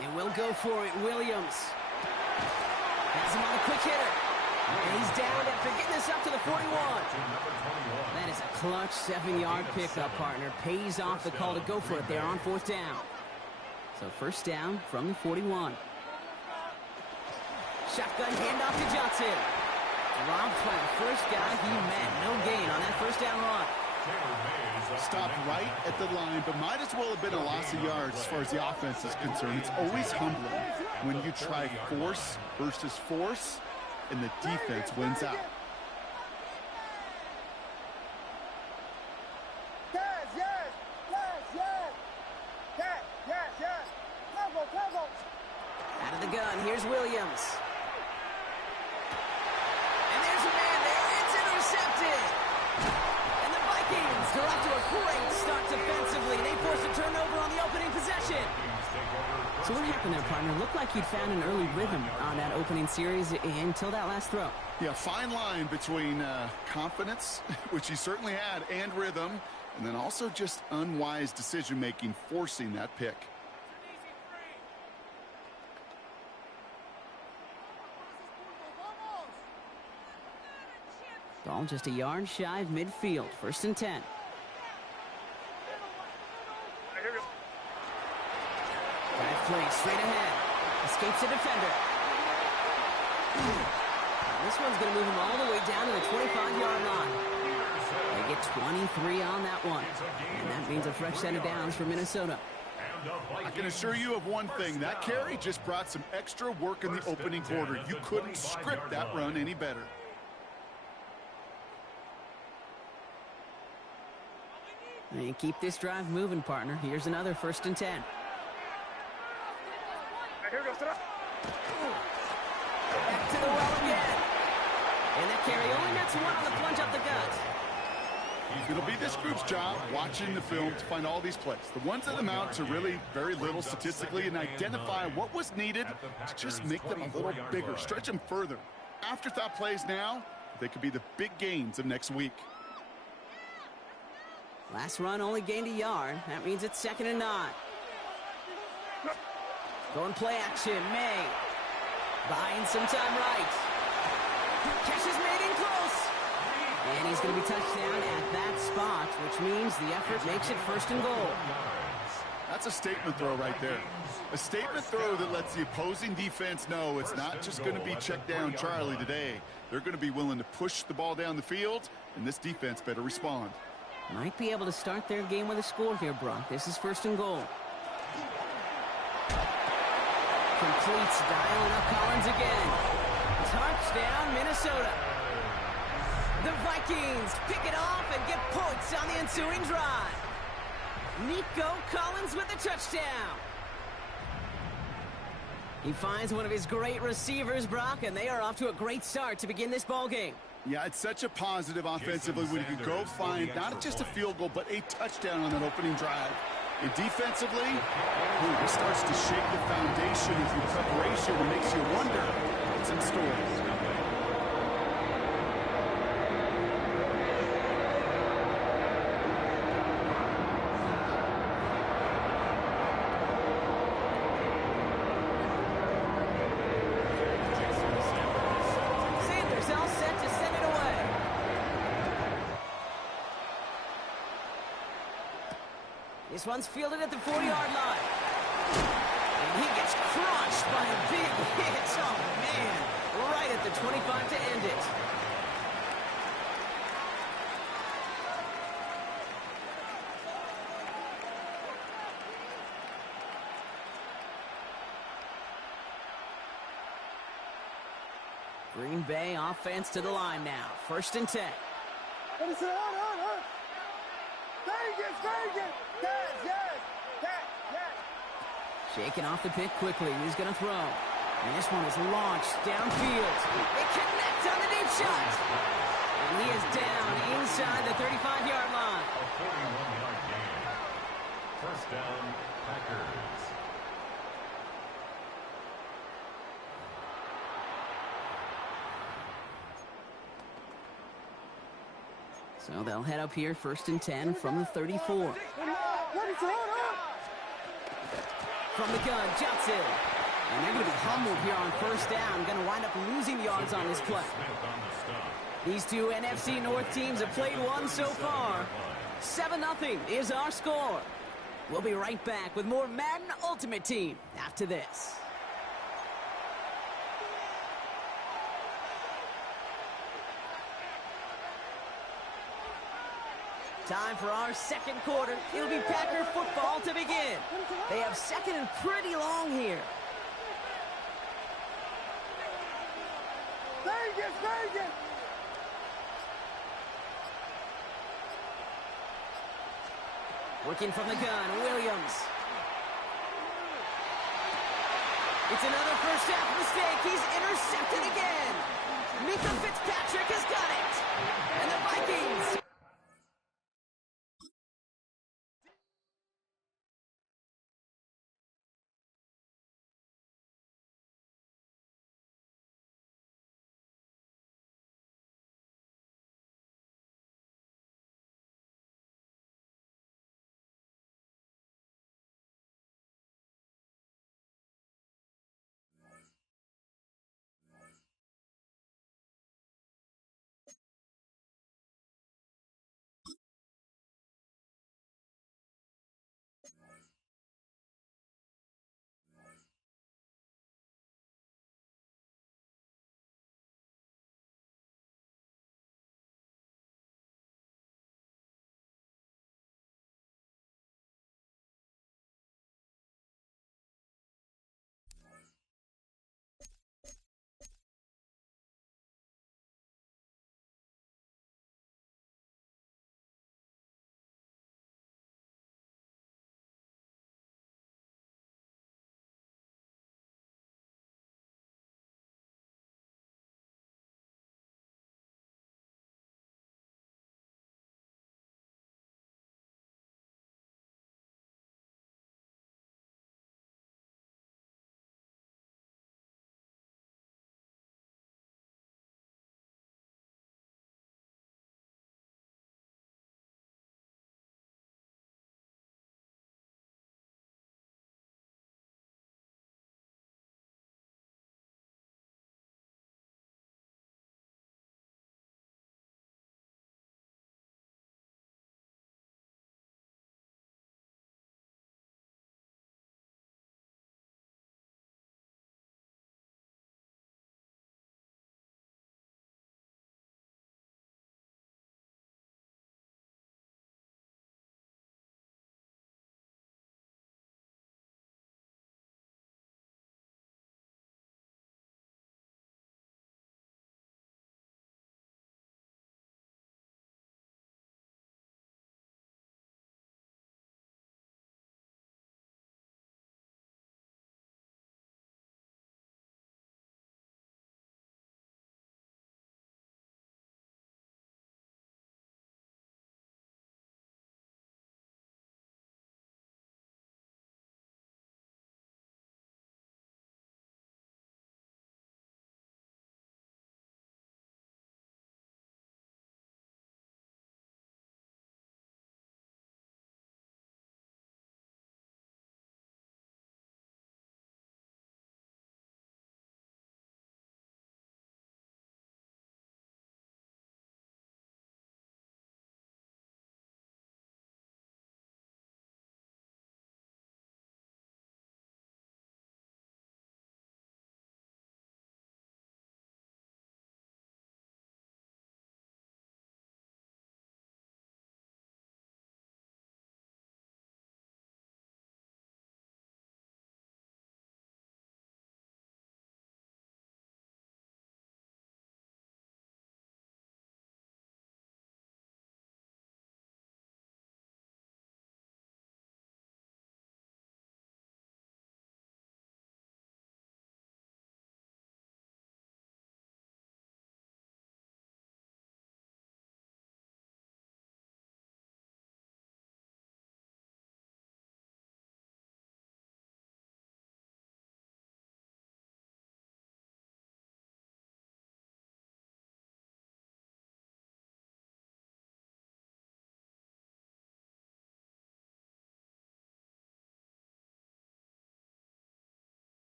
They will go for it. Williams has him on a quick hitter. And he's down after getting this up to the 41. That is a clutch 7-yard pickup, partner. Pays off the call to go for it there on fourth down. So first down from the 41. Shotgun handoff to Johnson. Dropped by the first guy he met. No gain on that first down run. Stopped right at the line, but might as well have been a loss of yards as far as the offense is concerned. It's always humbling when you try force versus force, and the defense wins out. Out of the gun, here's Williams. And there's a man there. It's intercepted. And the Vikings, they're off to a great start defensively. They forced a turnover on the opening possession. So what happened there, partner? Looked like you'd found an early rhythm on that opening series until that last throw. Yeah, fine line between confidence, which he certainly had, and rhythm, and then also just unwise decision-making, forcing that pick. Ball just a yard shy of midfield. First and 10. Drive play straight ahead. Escapes the defender. This one's going to move him all the way down to the 25-yard line. They get 23 on that one. And that means a fresh set of downs for Minnesota. I can assure you of one thing. That carry just brought some extra work in the opening quarter. You couldn't script that run any better. And keep this drive moving, partner. Here's another first and 10. Back to the well again. And that carry only nets one on the plunge up the gut. It'll be this group's job watching the film to find all these plays. The ones that amount to really very little statistically and identify what was needed to just make them a little bigger, stretch them further. Afterthought plays now, they could be the big gains of next week. Last run only gained a yard. That means it's second and 9. Going play action. May. Buying some time right. Catch is made in close. And he's going to be touched down at that spot, which means the effort makes it first and goal. That's a statement throw right there. A statement throw that lets the opposing defense know it's not just going to be check down Charlie today. They're going to be willing to push the ball down the field, and this defense better respond. Might be able to start their game with a score here, Brock. This is first and goal. Completes, dialing up Collins again. Touchdown, Minnesota. The Vikings pick it off and get points on the ensuing drive. Nico Collins with the touchdown. He finds one of his great receivers, Brock, and they are off to a great start to begin this ball game. Yeah, it's such a positive offensively when you go find not just a field goal, but a touchdown on that opening drive. And defensively, he starts to shake the foundation through preparation and makes you wonder what's in store. This one's fielded at the 40-yard line. And he gets crushed by a big hit. Oh, man. Right at the 25 to end it. Green Bay offense to the line now. 1st and 10. Shaking off the pick quickly. He's going to throw. And this one is launched downfield. They connect on the deep shot. And he is down inside the 35-yard line. A 41-yard gain. 1st down, Packers. So they'll head up here 1st and 10 from the 34. From the gun, Johnson. And they're going to be humbled here on 1st down. Going to wind up losing yards on this play. These two NFC North teams have played one so far. 7-0 is our score. We'll be right back with more Madden Ultimate Team after this. Time for our 2nd quarter. It'll be Packer football to begin. They have 2nd and pretty long here. Vegas! Working from the gun, Williams. It's another first half mistake. He's intercepted again. Mika Fitzpatrick has got it. And the Vikings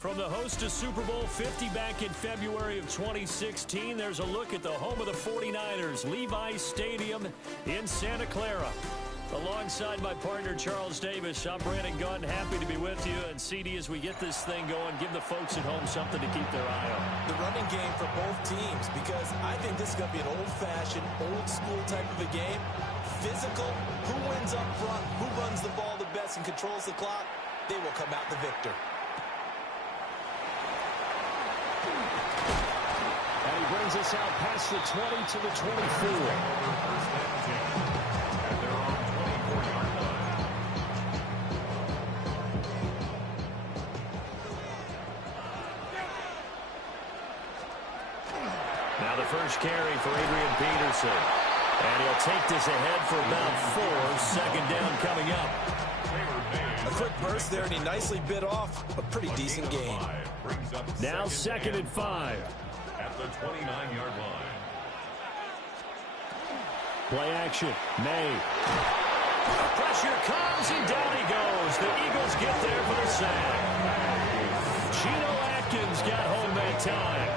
From the host to Super Bowl 50 back in February of 2016, there's a look at the home of the 49ers, Levi's Stadium in Santa Clara. Alongside my partner, Charles Davis, I'm Brandon Gunn, happy to be with you. And CD, as we get this thing going, give the folks at home something to keep their eye on. The running game for both teams, because I think this is going to be an old-fashioned, old-school type of a game. Physical, who wins up front, who runs the ball the best and controls the clock, they will come out the victor. And he brings us out past the 20 to the 24. Now the first carry for Adrian Peterson. And he'll take this ahead for about 4. Second down coming up. A quick burst there, and he nicely bit off a pretty decent gain. Now second and 5. At the 29-yard line. Play action. May. Pressure comes, and down he goes. The Eagles get there for the sack. Geno Atkins got home that time.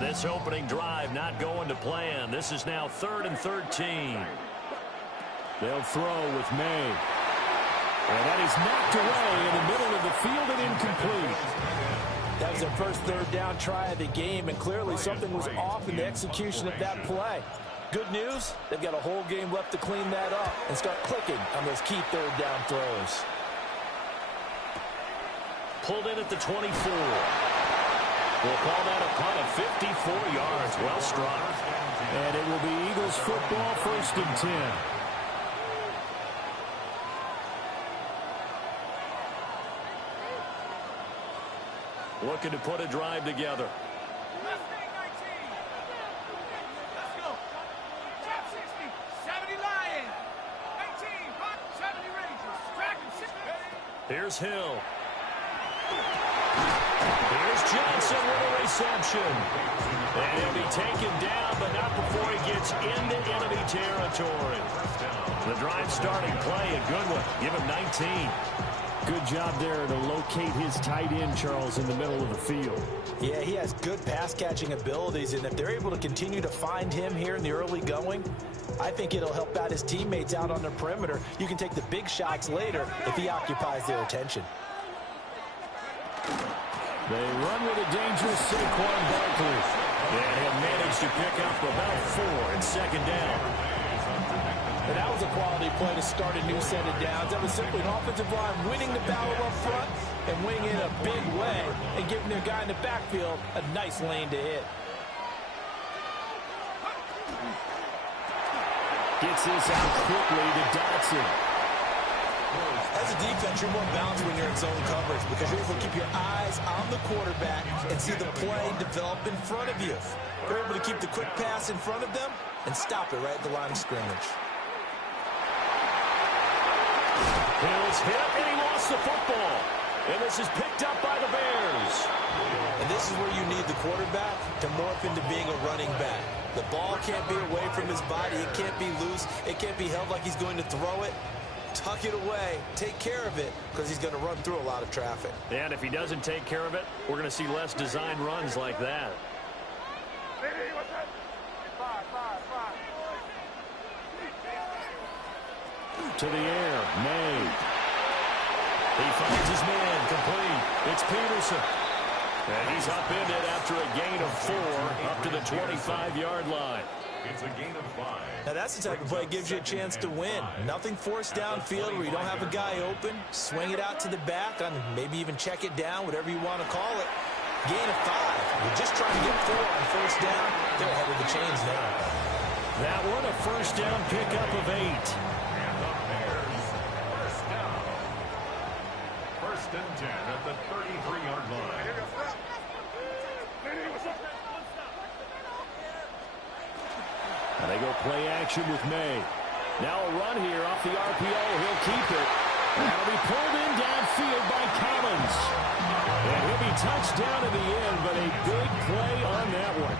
This opening drive not going to plan. This is now 3rd and 13. They'll throw with May. And that is knocked away in the middle of the field and incomplete. That was their first third down try of the game, and clearly something was off in the execution of that play. Good news, they've got a whole game left to clean that up and start clicking on those key third down throws. Pulled in at the 24. We'll call that a punt of 54 yards. Well struck. And it will be Eagles football, 1st and 10. Looking to put a drive together. Let's go. Top 60. 70 Lions. 18. 70 Rangers. Dragon 6. Here's Hill. Here's Johnson with a reception. And he'll be taken down, but not before he gets into enemy territory. The drive starting play, a good one. Give him 19. Good job there to locate his tight end, Charles, in the middle of the field. Yeah, he has good pass-catching abilities, and if they're able to continue to find him here in the early going, I think it'll help out his teammates out on the perimeter. You can take the big shots later if he occupies their attention. They run with a dangerous Saquon Barkley. And he'll manage to pick up about 4 and second down. And that was a quality play to start a new set of downs. That was simply an offensive line winning the battle up front and winning in a big way and giving their guy in the backfield a nice lane to hit. Gets this out quickly to Dotson. As a defense, you're more balanced when you're in zone coverage because you're able to keep your eyes on the quarterback and see the play develop in front of you. You're able to keep the quick pass in front of them and stop it right at the line of scrimmage. Hill's hit, and he lost the football. And this is picked up by the Bears. And this is where you need the quarterback to morph into being a running back. The ball can't be away from his body. It can't be loose. It can't be held like he's going to throw it. Tuck it away. Take care of it because he's going to run through a lot of traffic. And if he doesn't take care of it, we're going to see less design runs like that. To the air, May. He finds his man, complete. It's Peterson. And he's upended after a gain of 4 up to the 25-yard line. It's a gain of 5. Now that's the type of play that gives you a chance to win. Nothing forced downfield where you don't have a guy open. Swing it out to the back, on maybe even check it down, whatever you want to call it. Gain of 5. You're just trying to get 4 on first down. They're ahead of the chains now. That one a first down pickup of 8. And the Bears, first down. 1st and 10 at the 33-yard line. And they go play action with May. Now a run here off the RPO. He'll keep it. And it'll be pulled in downfield by Collins. And he'll be touched down in the end, but a big play on that one.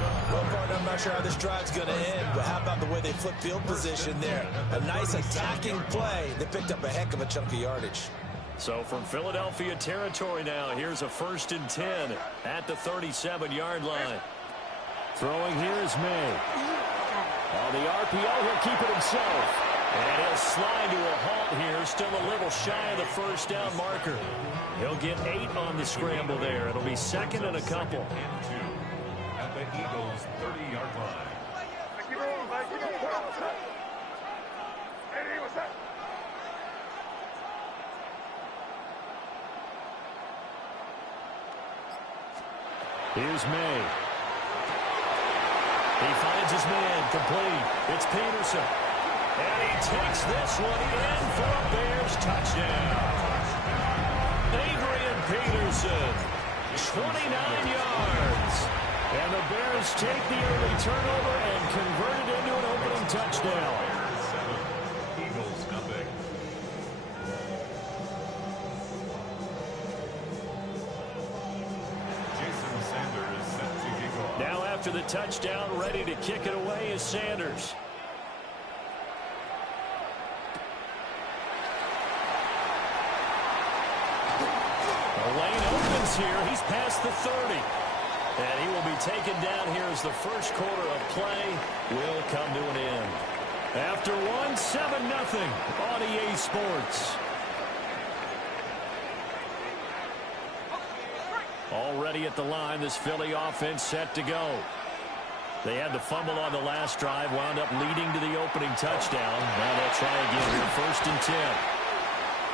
Well, partner, I'm not sure how this drive's going to end, but how about the way they flip field position there? A nice attacking play. They picked up a heck of a chunk of yardage. So from Philadelphia territory now, here's a 1st and 10 at the 37-yard line. Throwing here is May. On the RPO, he'll keep it himself. And he'll slide to a halt here, still a little shy of the first down marker. He'll get 8 on the scramble there. It'll be 2nd and a couple. And 2 at the Eagles' 30-yard line. Here's May. He finds his man, complete. It's Peterson. And he takes this one in for a Bears touchdown. Adrian Peterson, 29 yards. And the Bears take the early turnover and convert it into an opening touchdown. Bears 7, Eagles nothing. Jason Sanders set to kick off. Now after the touchdown, ready to kick it away is Sanders. The lane opens here. He's past the 30. And he will be taken down here as the first quarter of play will come to an end. After one, 7-0 on EA Sports. Already at the line, this Philly offense set to go. They had the fumble on the last drive, wound up leading to the opening touchdown. Now they'll try again here, 1st and 10.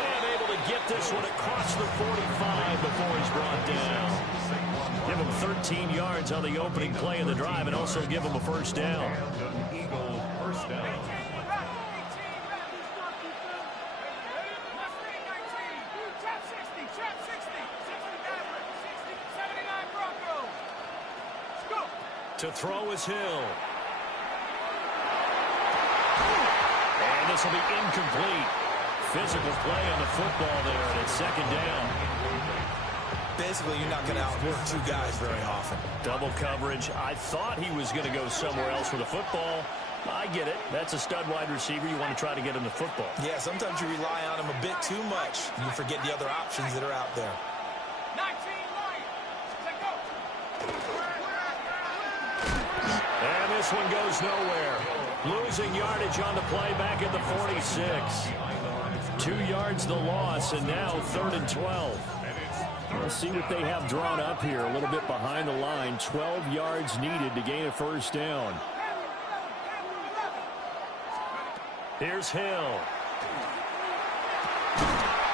And able to get this one across the 45 before he's brought down. Give him 13 yards on the opening play of the drive and also give him a first down. And an Eagle first down. To throw is Hill. And this will be incomplete. Physical play on the football there, and it's 2nd down. Basically, you're not going to outwork 2 guys very often. Double coverage. I thought he was going to go somewhere else with the football. I get it. That's a stud wide receiver. You want to try to get him the football. Yeah, sometimes you rely on him a bit too much. You forget the other options that are out there. 19 Lions. Let go. And this one goes nowhere. Losing yardage on the play back at the 46. 2 yards the loss, and now 3rd and 12. We'll see what they have drawn up here. A little bit behind the line. 12 yards needed to gain a first down. Here's Hill.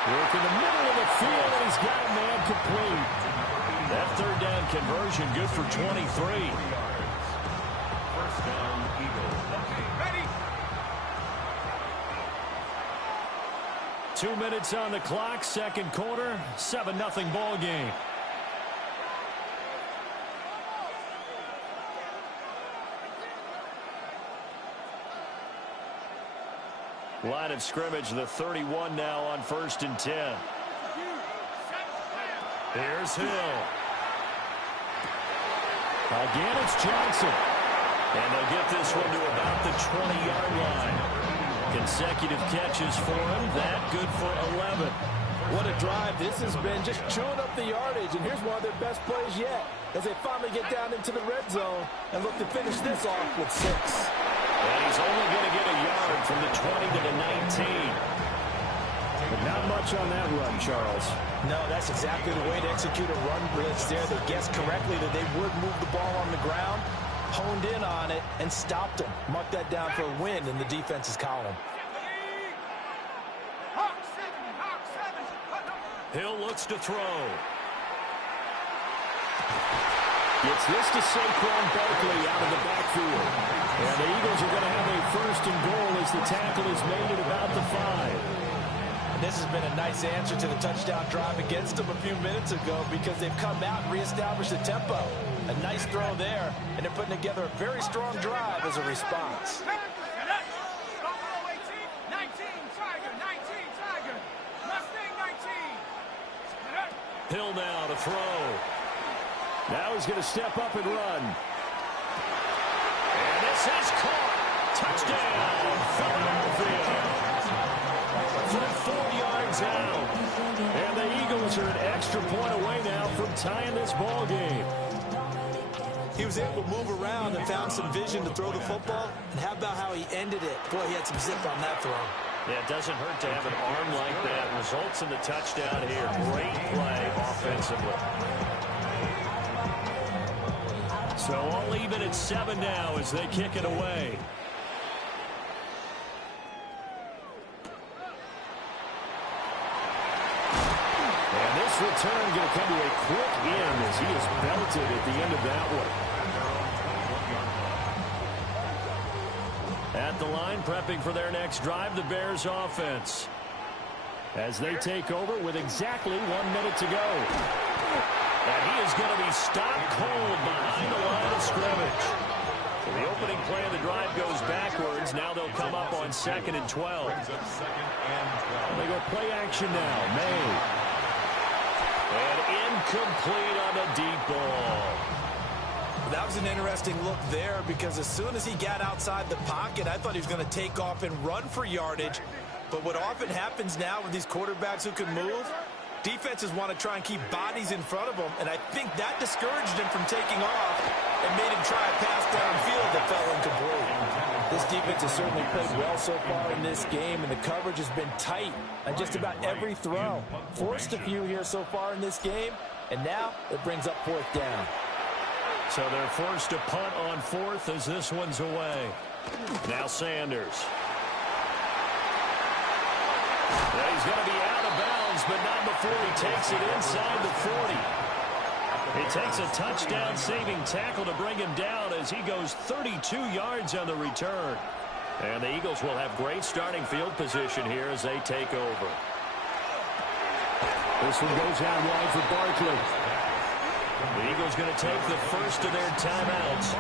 Work in the middle of the field, and he's got a man complete. That 3rd down conversion good for 23. First down, Eagles. Okay, ready. 2 minutes on the clock, 2nd quarter, 7-0 ball game. Line of scrimmage, the 31 now on 1st and 10. Here's Hill. Again, it's Johnson. And they'll get this one to about the 20-yard line. Consecutive catches for him. That good for 11. What a drive this has been, just chewing up the yardage. And here's one of their best plays yet as they finally get down into the red zone and look to finish this off with 6. And he's only going to get a yard from the 20 to the 19. But not much on that run, Charles. No, that's exactly the way to execute a run blitz there. They guessed correctly that they would move the ball on the ground, honed in on it, and stopped them. Marked that down for a win in the defense's column. Hill looks to throw. Gets this to Saquon Barkley out of the backfield. And the Eagles are going to have a 1st and goal as the tackle is made at about the 5. And this has been a nice answer to the touchdown drive against them a few minutes ago because they've come out and reestablished the tempo. A nice throw there, and they're putting together a very strong drive as a response. Hill now to throw. Now he's going to step up and run. This is caught. Touchdown, Philadelphia. From 4 yards out. And the Eagles are an extra point away now from tying this ball game. He was able to move around and found some vision to throw the football. And how about how he ended it? Boy, he had some zip on that throw. Yeah, it doesn't hurt to have an arm like that. Results in the touchdown here. Great play offensively. So all even at 7 now as they kick it away. And this return going to come to a quick end as he is belted at the end of that one. At the line, prepping for their next drive, the Bears offense. As they take over with exactly 1 minute to go. And he is going to be stopped cold behind the line of scrimmage. So the opening play of the drive goes backwards. Now they'll come up on 2nd and 12. They go play action now. May. And incomplete on the deep ball. That was an interesting look there because as soon as he got outside the pocket, I thought he was going to take off and run for yardage. But what often happens now with these quarterbacks who can move, defenses want to try and keep bodies in front of them, and I think that discouraged him from taking off and made him try a pass downfield that fell incomplete. This defense has certainly played well so far in this game, and the coverage has been tight on just about every throw. Forced a few here so far in this game, and now it brings up 4th down. So they're forced to punt on 4th as this one's away. Now Sanders. Yeah, he's going to be out of bounds, but not before he takes it inside the 40. It takes a touchdown-saving tackle to bring him down as he goes 32 yards on the return. And the Eagles will have great starting field position here as they take over. This one goes out wide for Barkley. The Eagles going to take the first of their timeouts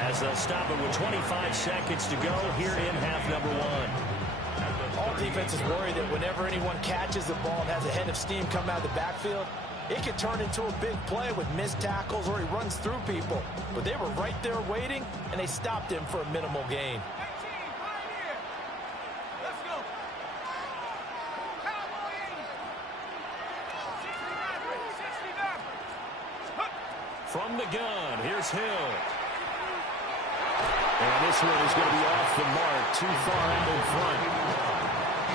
as they'll stop it with 25 seconds to go here in half number 1. All defenses worry that whenever anyone catches the ball and has a head of steam come out of the backfield, it can turn into a big play with missed tackles or he runs through people. But they were right there waiting, and they stopped him for a minimal gain. From the gun, here's Hill. And this one is going to be off the mark, too far out in front.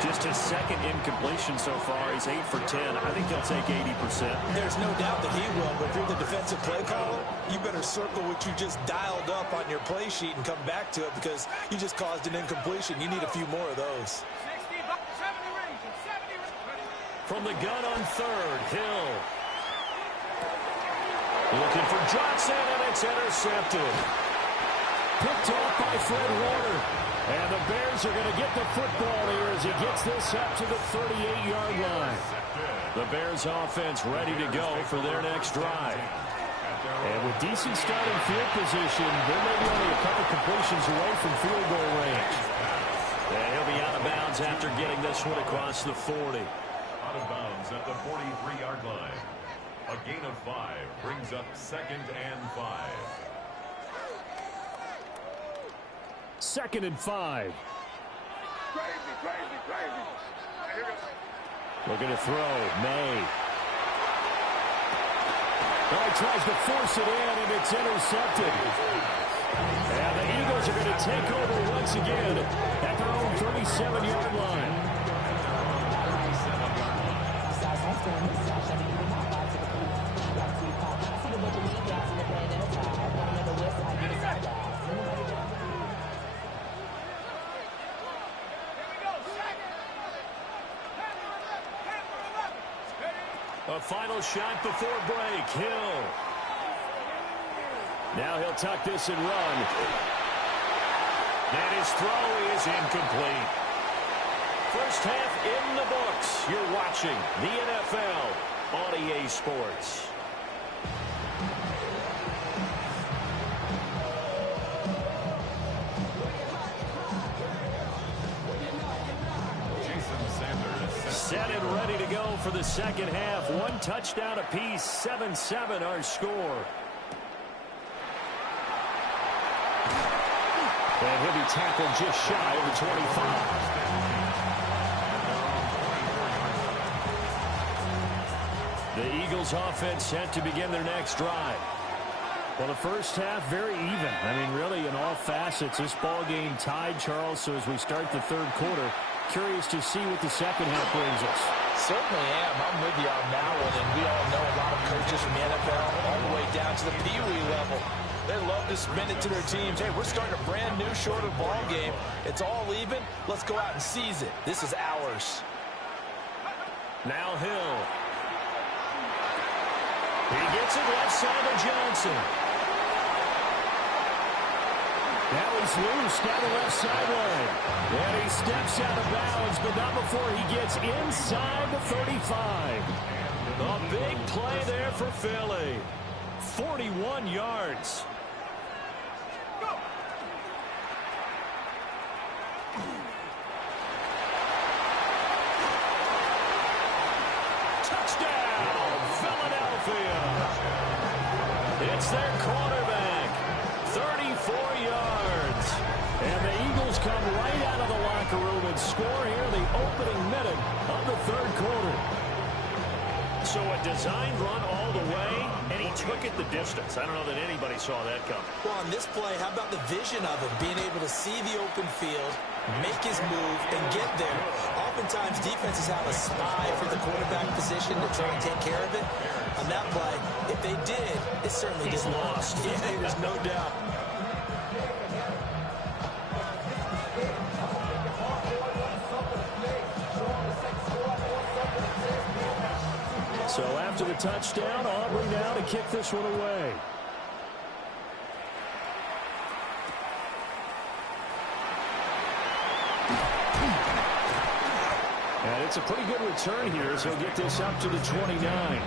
Just his 2nd incompletion so far. He's 8 for 10. I think he'll take 80%. There's no doubt that he will, but if you're the defensive play caller, you better circle what you just dialed up on your play sheet and come back to it because you just caused an incompletion. You need a few more of those. From the gun on 3rd, Hill. Looking for Johnson, and it's intercepted. Picked off by Fred Warner. And the Bears are going to get the football here as he gets this up to the 38-yard line. The Bears offense ready to go for their next drive. And with decent starting field position, they're maybe only a couple completions away from field goal range. And he'll be out of bounds after getting this one across the 40. Out of bounds at the 43-yard line. A gain of 5 brings up 2nd and 5. 2nd and 5. Looking to throw. May. Oh, he tries to force it in, and it's intercepted. And the Eagles are going to take over once again at their own 37-yard line. A final shot before break. Hill. Now he'll tuck this and run. And his throw is incomplete. First half in the books. You're watching the NFL on EA Sports. Set and ready to go for the second half. 1 touchdown apiece, 7-7 our score. And he'll be tackled just shy of the 25. The Eagles offense set to begin their next drive. Well, the first half, very even. I mean, really, in all facets, this ball game tied, Charles. So as we start the third quarter, curious to see what the second half brings us. Certainly am. I'm with you on that one. And we all know a lot of coaches from the NFL all the way down to the Pee Wee level. They love to spin it to their teams. Hey, we're starting a brand new, shorter ball game. It's all even. Let's go out and seize it. This is ours. Now Hill. He gets it left side of Johnson. Now he's loose down the left sideline. And he steps out of bounds, but not before he gets inside the 35. A big play there for Philly. 41 yards. Touchdown, Philadelphia. It's their quarterback. 34 yards. And the Eagles come right out of the locker room and score here in the opening minute of the third quarter. So a designed run all the way, and he took it the distance. I don't know that anybody saw that coming. Well, on this play, how about the vision of him, being able to see the open field, make his move, and get there. Oftentimes, defenses have a spy for the quarterback position to try and take care of it. On that play, if they did, it certainly He's didn't. lost. Yeah, there's no doubt. So after the touchdown, Aubrey now to kick this one away. And it's a pretty good return here, so he'll get this up to the 29.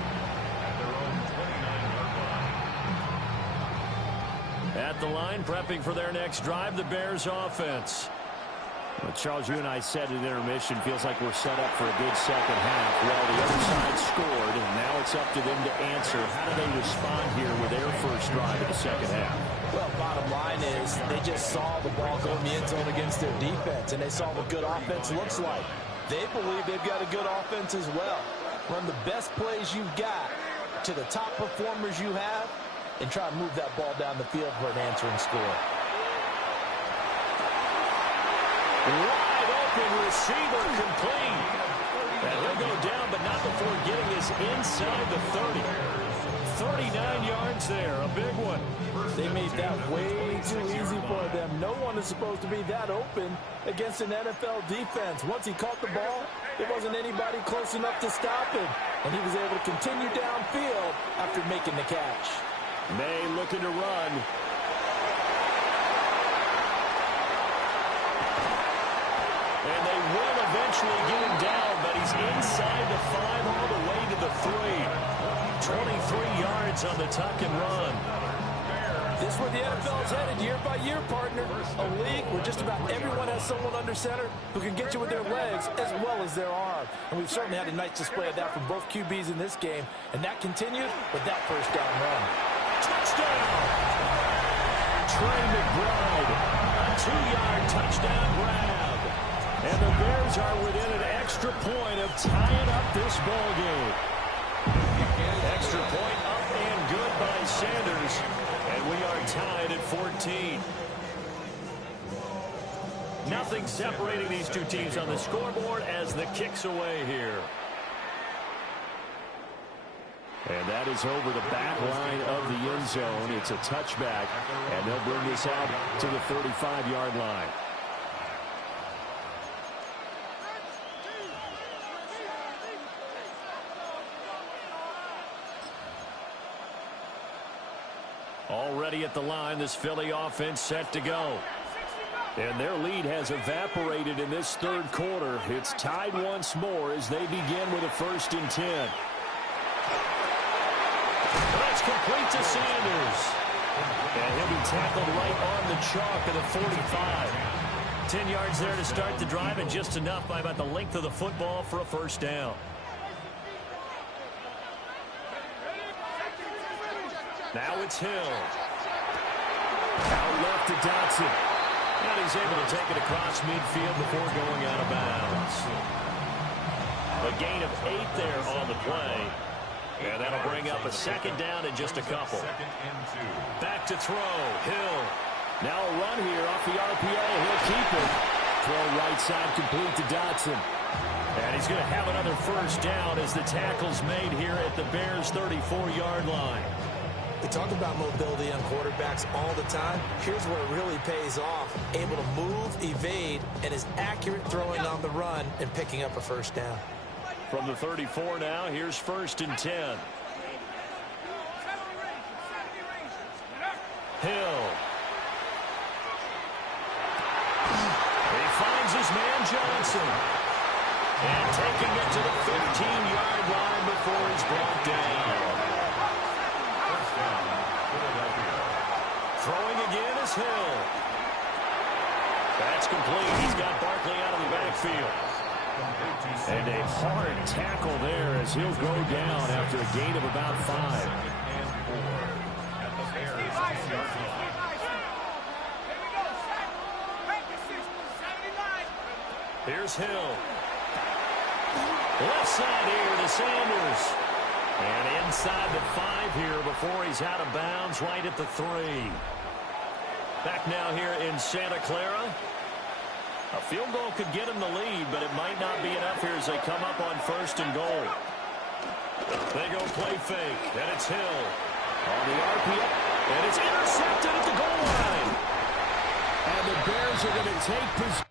At the line, prepping for their next drive, the Bears offense. Well, Charles, you and I said at intermission, feels like we're set up for a good second half. Well, the other side scored, and now it's up to them to answer. How do they respond here with their first drive of the second half? Well, bottom line is they just saw the ball go in the end zone against their defense, and they saw what good offense looks like. They believe they've got a good offense as well. Run the best plays you've got to the top performers you have, and try to move that ball down the field for an answering score. Wide open receiver complete. And he'll go down, but not before getting us inside the 30. 39 yards there, a big one. They made that way too easy for them. No one is supposed to be that open against an NFL defense. Once he caught the ball, there wasn't anybody close enough to stop him. And he was able to continue downfield after making the catch. May looking to run. And they will eventually get him down, but he's inside the 5 all the way to the 3. 23 yards on the tuck and run. This is where the NFL is headed year by year, partner. A league where just about everyone has someone under center who can get you with their legs as well as their arm. And we've certainly had a nice display of that from both QBs in this game. And that continued with that first down run. Touchdown! Trey McBride, a 2-yard touchdown grab. And the Bears are within an extra point of tying up this ball game. Extra point up and good by Sanders. And we are tied at 14. Nothing separating these two teams on the scoreboard as the kick's away here. And that is over the back line of the end zone. It's a touchback, and they'll bring this out to the 35-yard line. Already at the line, this Philly offense set to go. And their lead has evaporated in this third quarter. It's tied once more as they begin with a 1st and 10. That's complete to Sanders. And he'll be tackled right on the chalk of the 45. 10 yards there to start the drive, and just enough by about the length of the football for a first down. Now it's Hill. Out left to Dotson. And he's able to take it across midfield before going out of bounds. A gain of 8 there on the play. And that'll bring up a second down in just a couple. Back to throw. Hill. Now a run here off the RPO. He'll keep it. Throw right side complete to Dotson. And he's going to have another first down as the tackle's made here at the Bears' 34-yard line. We talk about mobility on quarterbacks all the time. Here's where it really pays off. Able to move, evade, and is accurate throwing on the run and picking up a first down. From the 34 now, here's 1st and 10. Hill. He finds his man Johnson. And taking it to the 15-yard line before he's brought down. Throwing again is Hill. That's complete. He's got Barkley out of the backfield. And a hard tackle there as he'll go down after a gain of about 5. Here's Hill. Left side here to Sanders. And inside the 5 here before he's out of bounds right at the 3. Back now here in Santa Clara. A field goal could get him the lead, but it might not be enough here as they come up on 1st and goal. They go play fake, and it's Hill on the RPO, and it's intercepted at the goal line. And the Bears are going to take possession.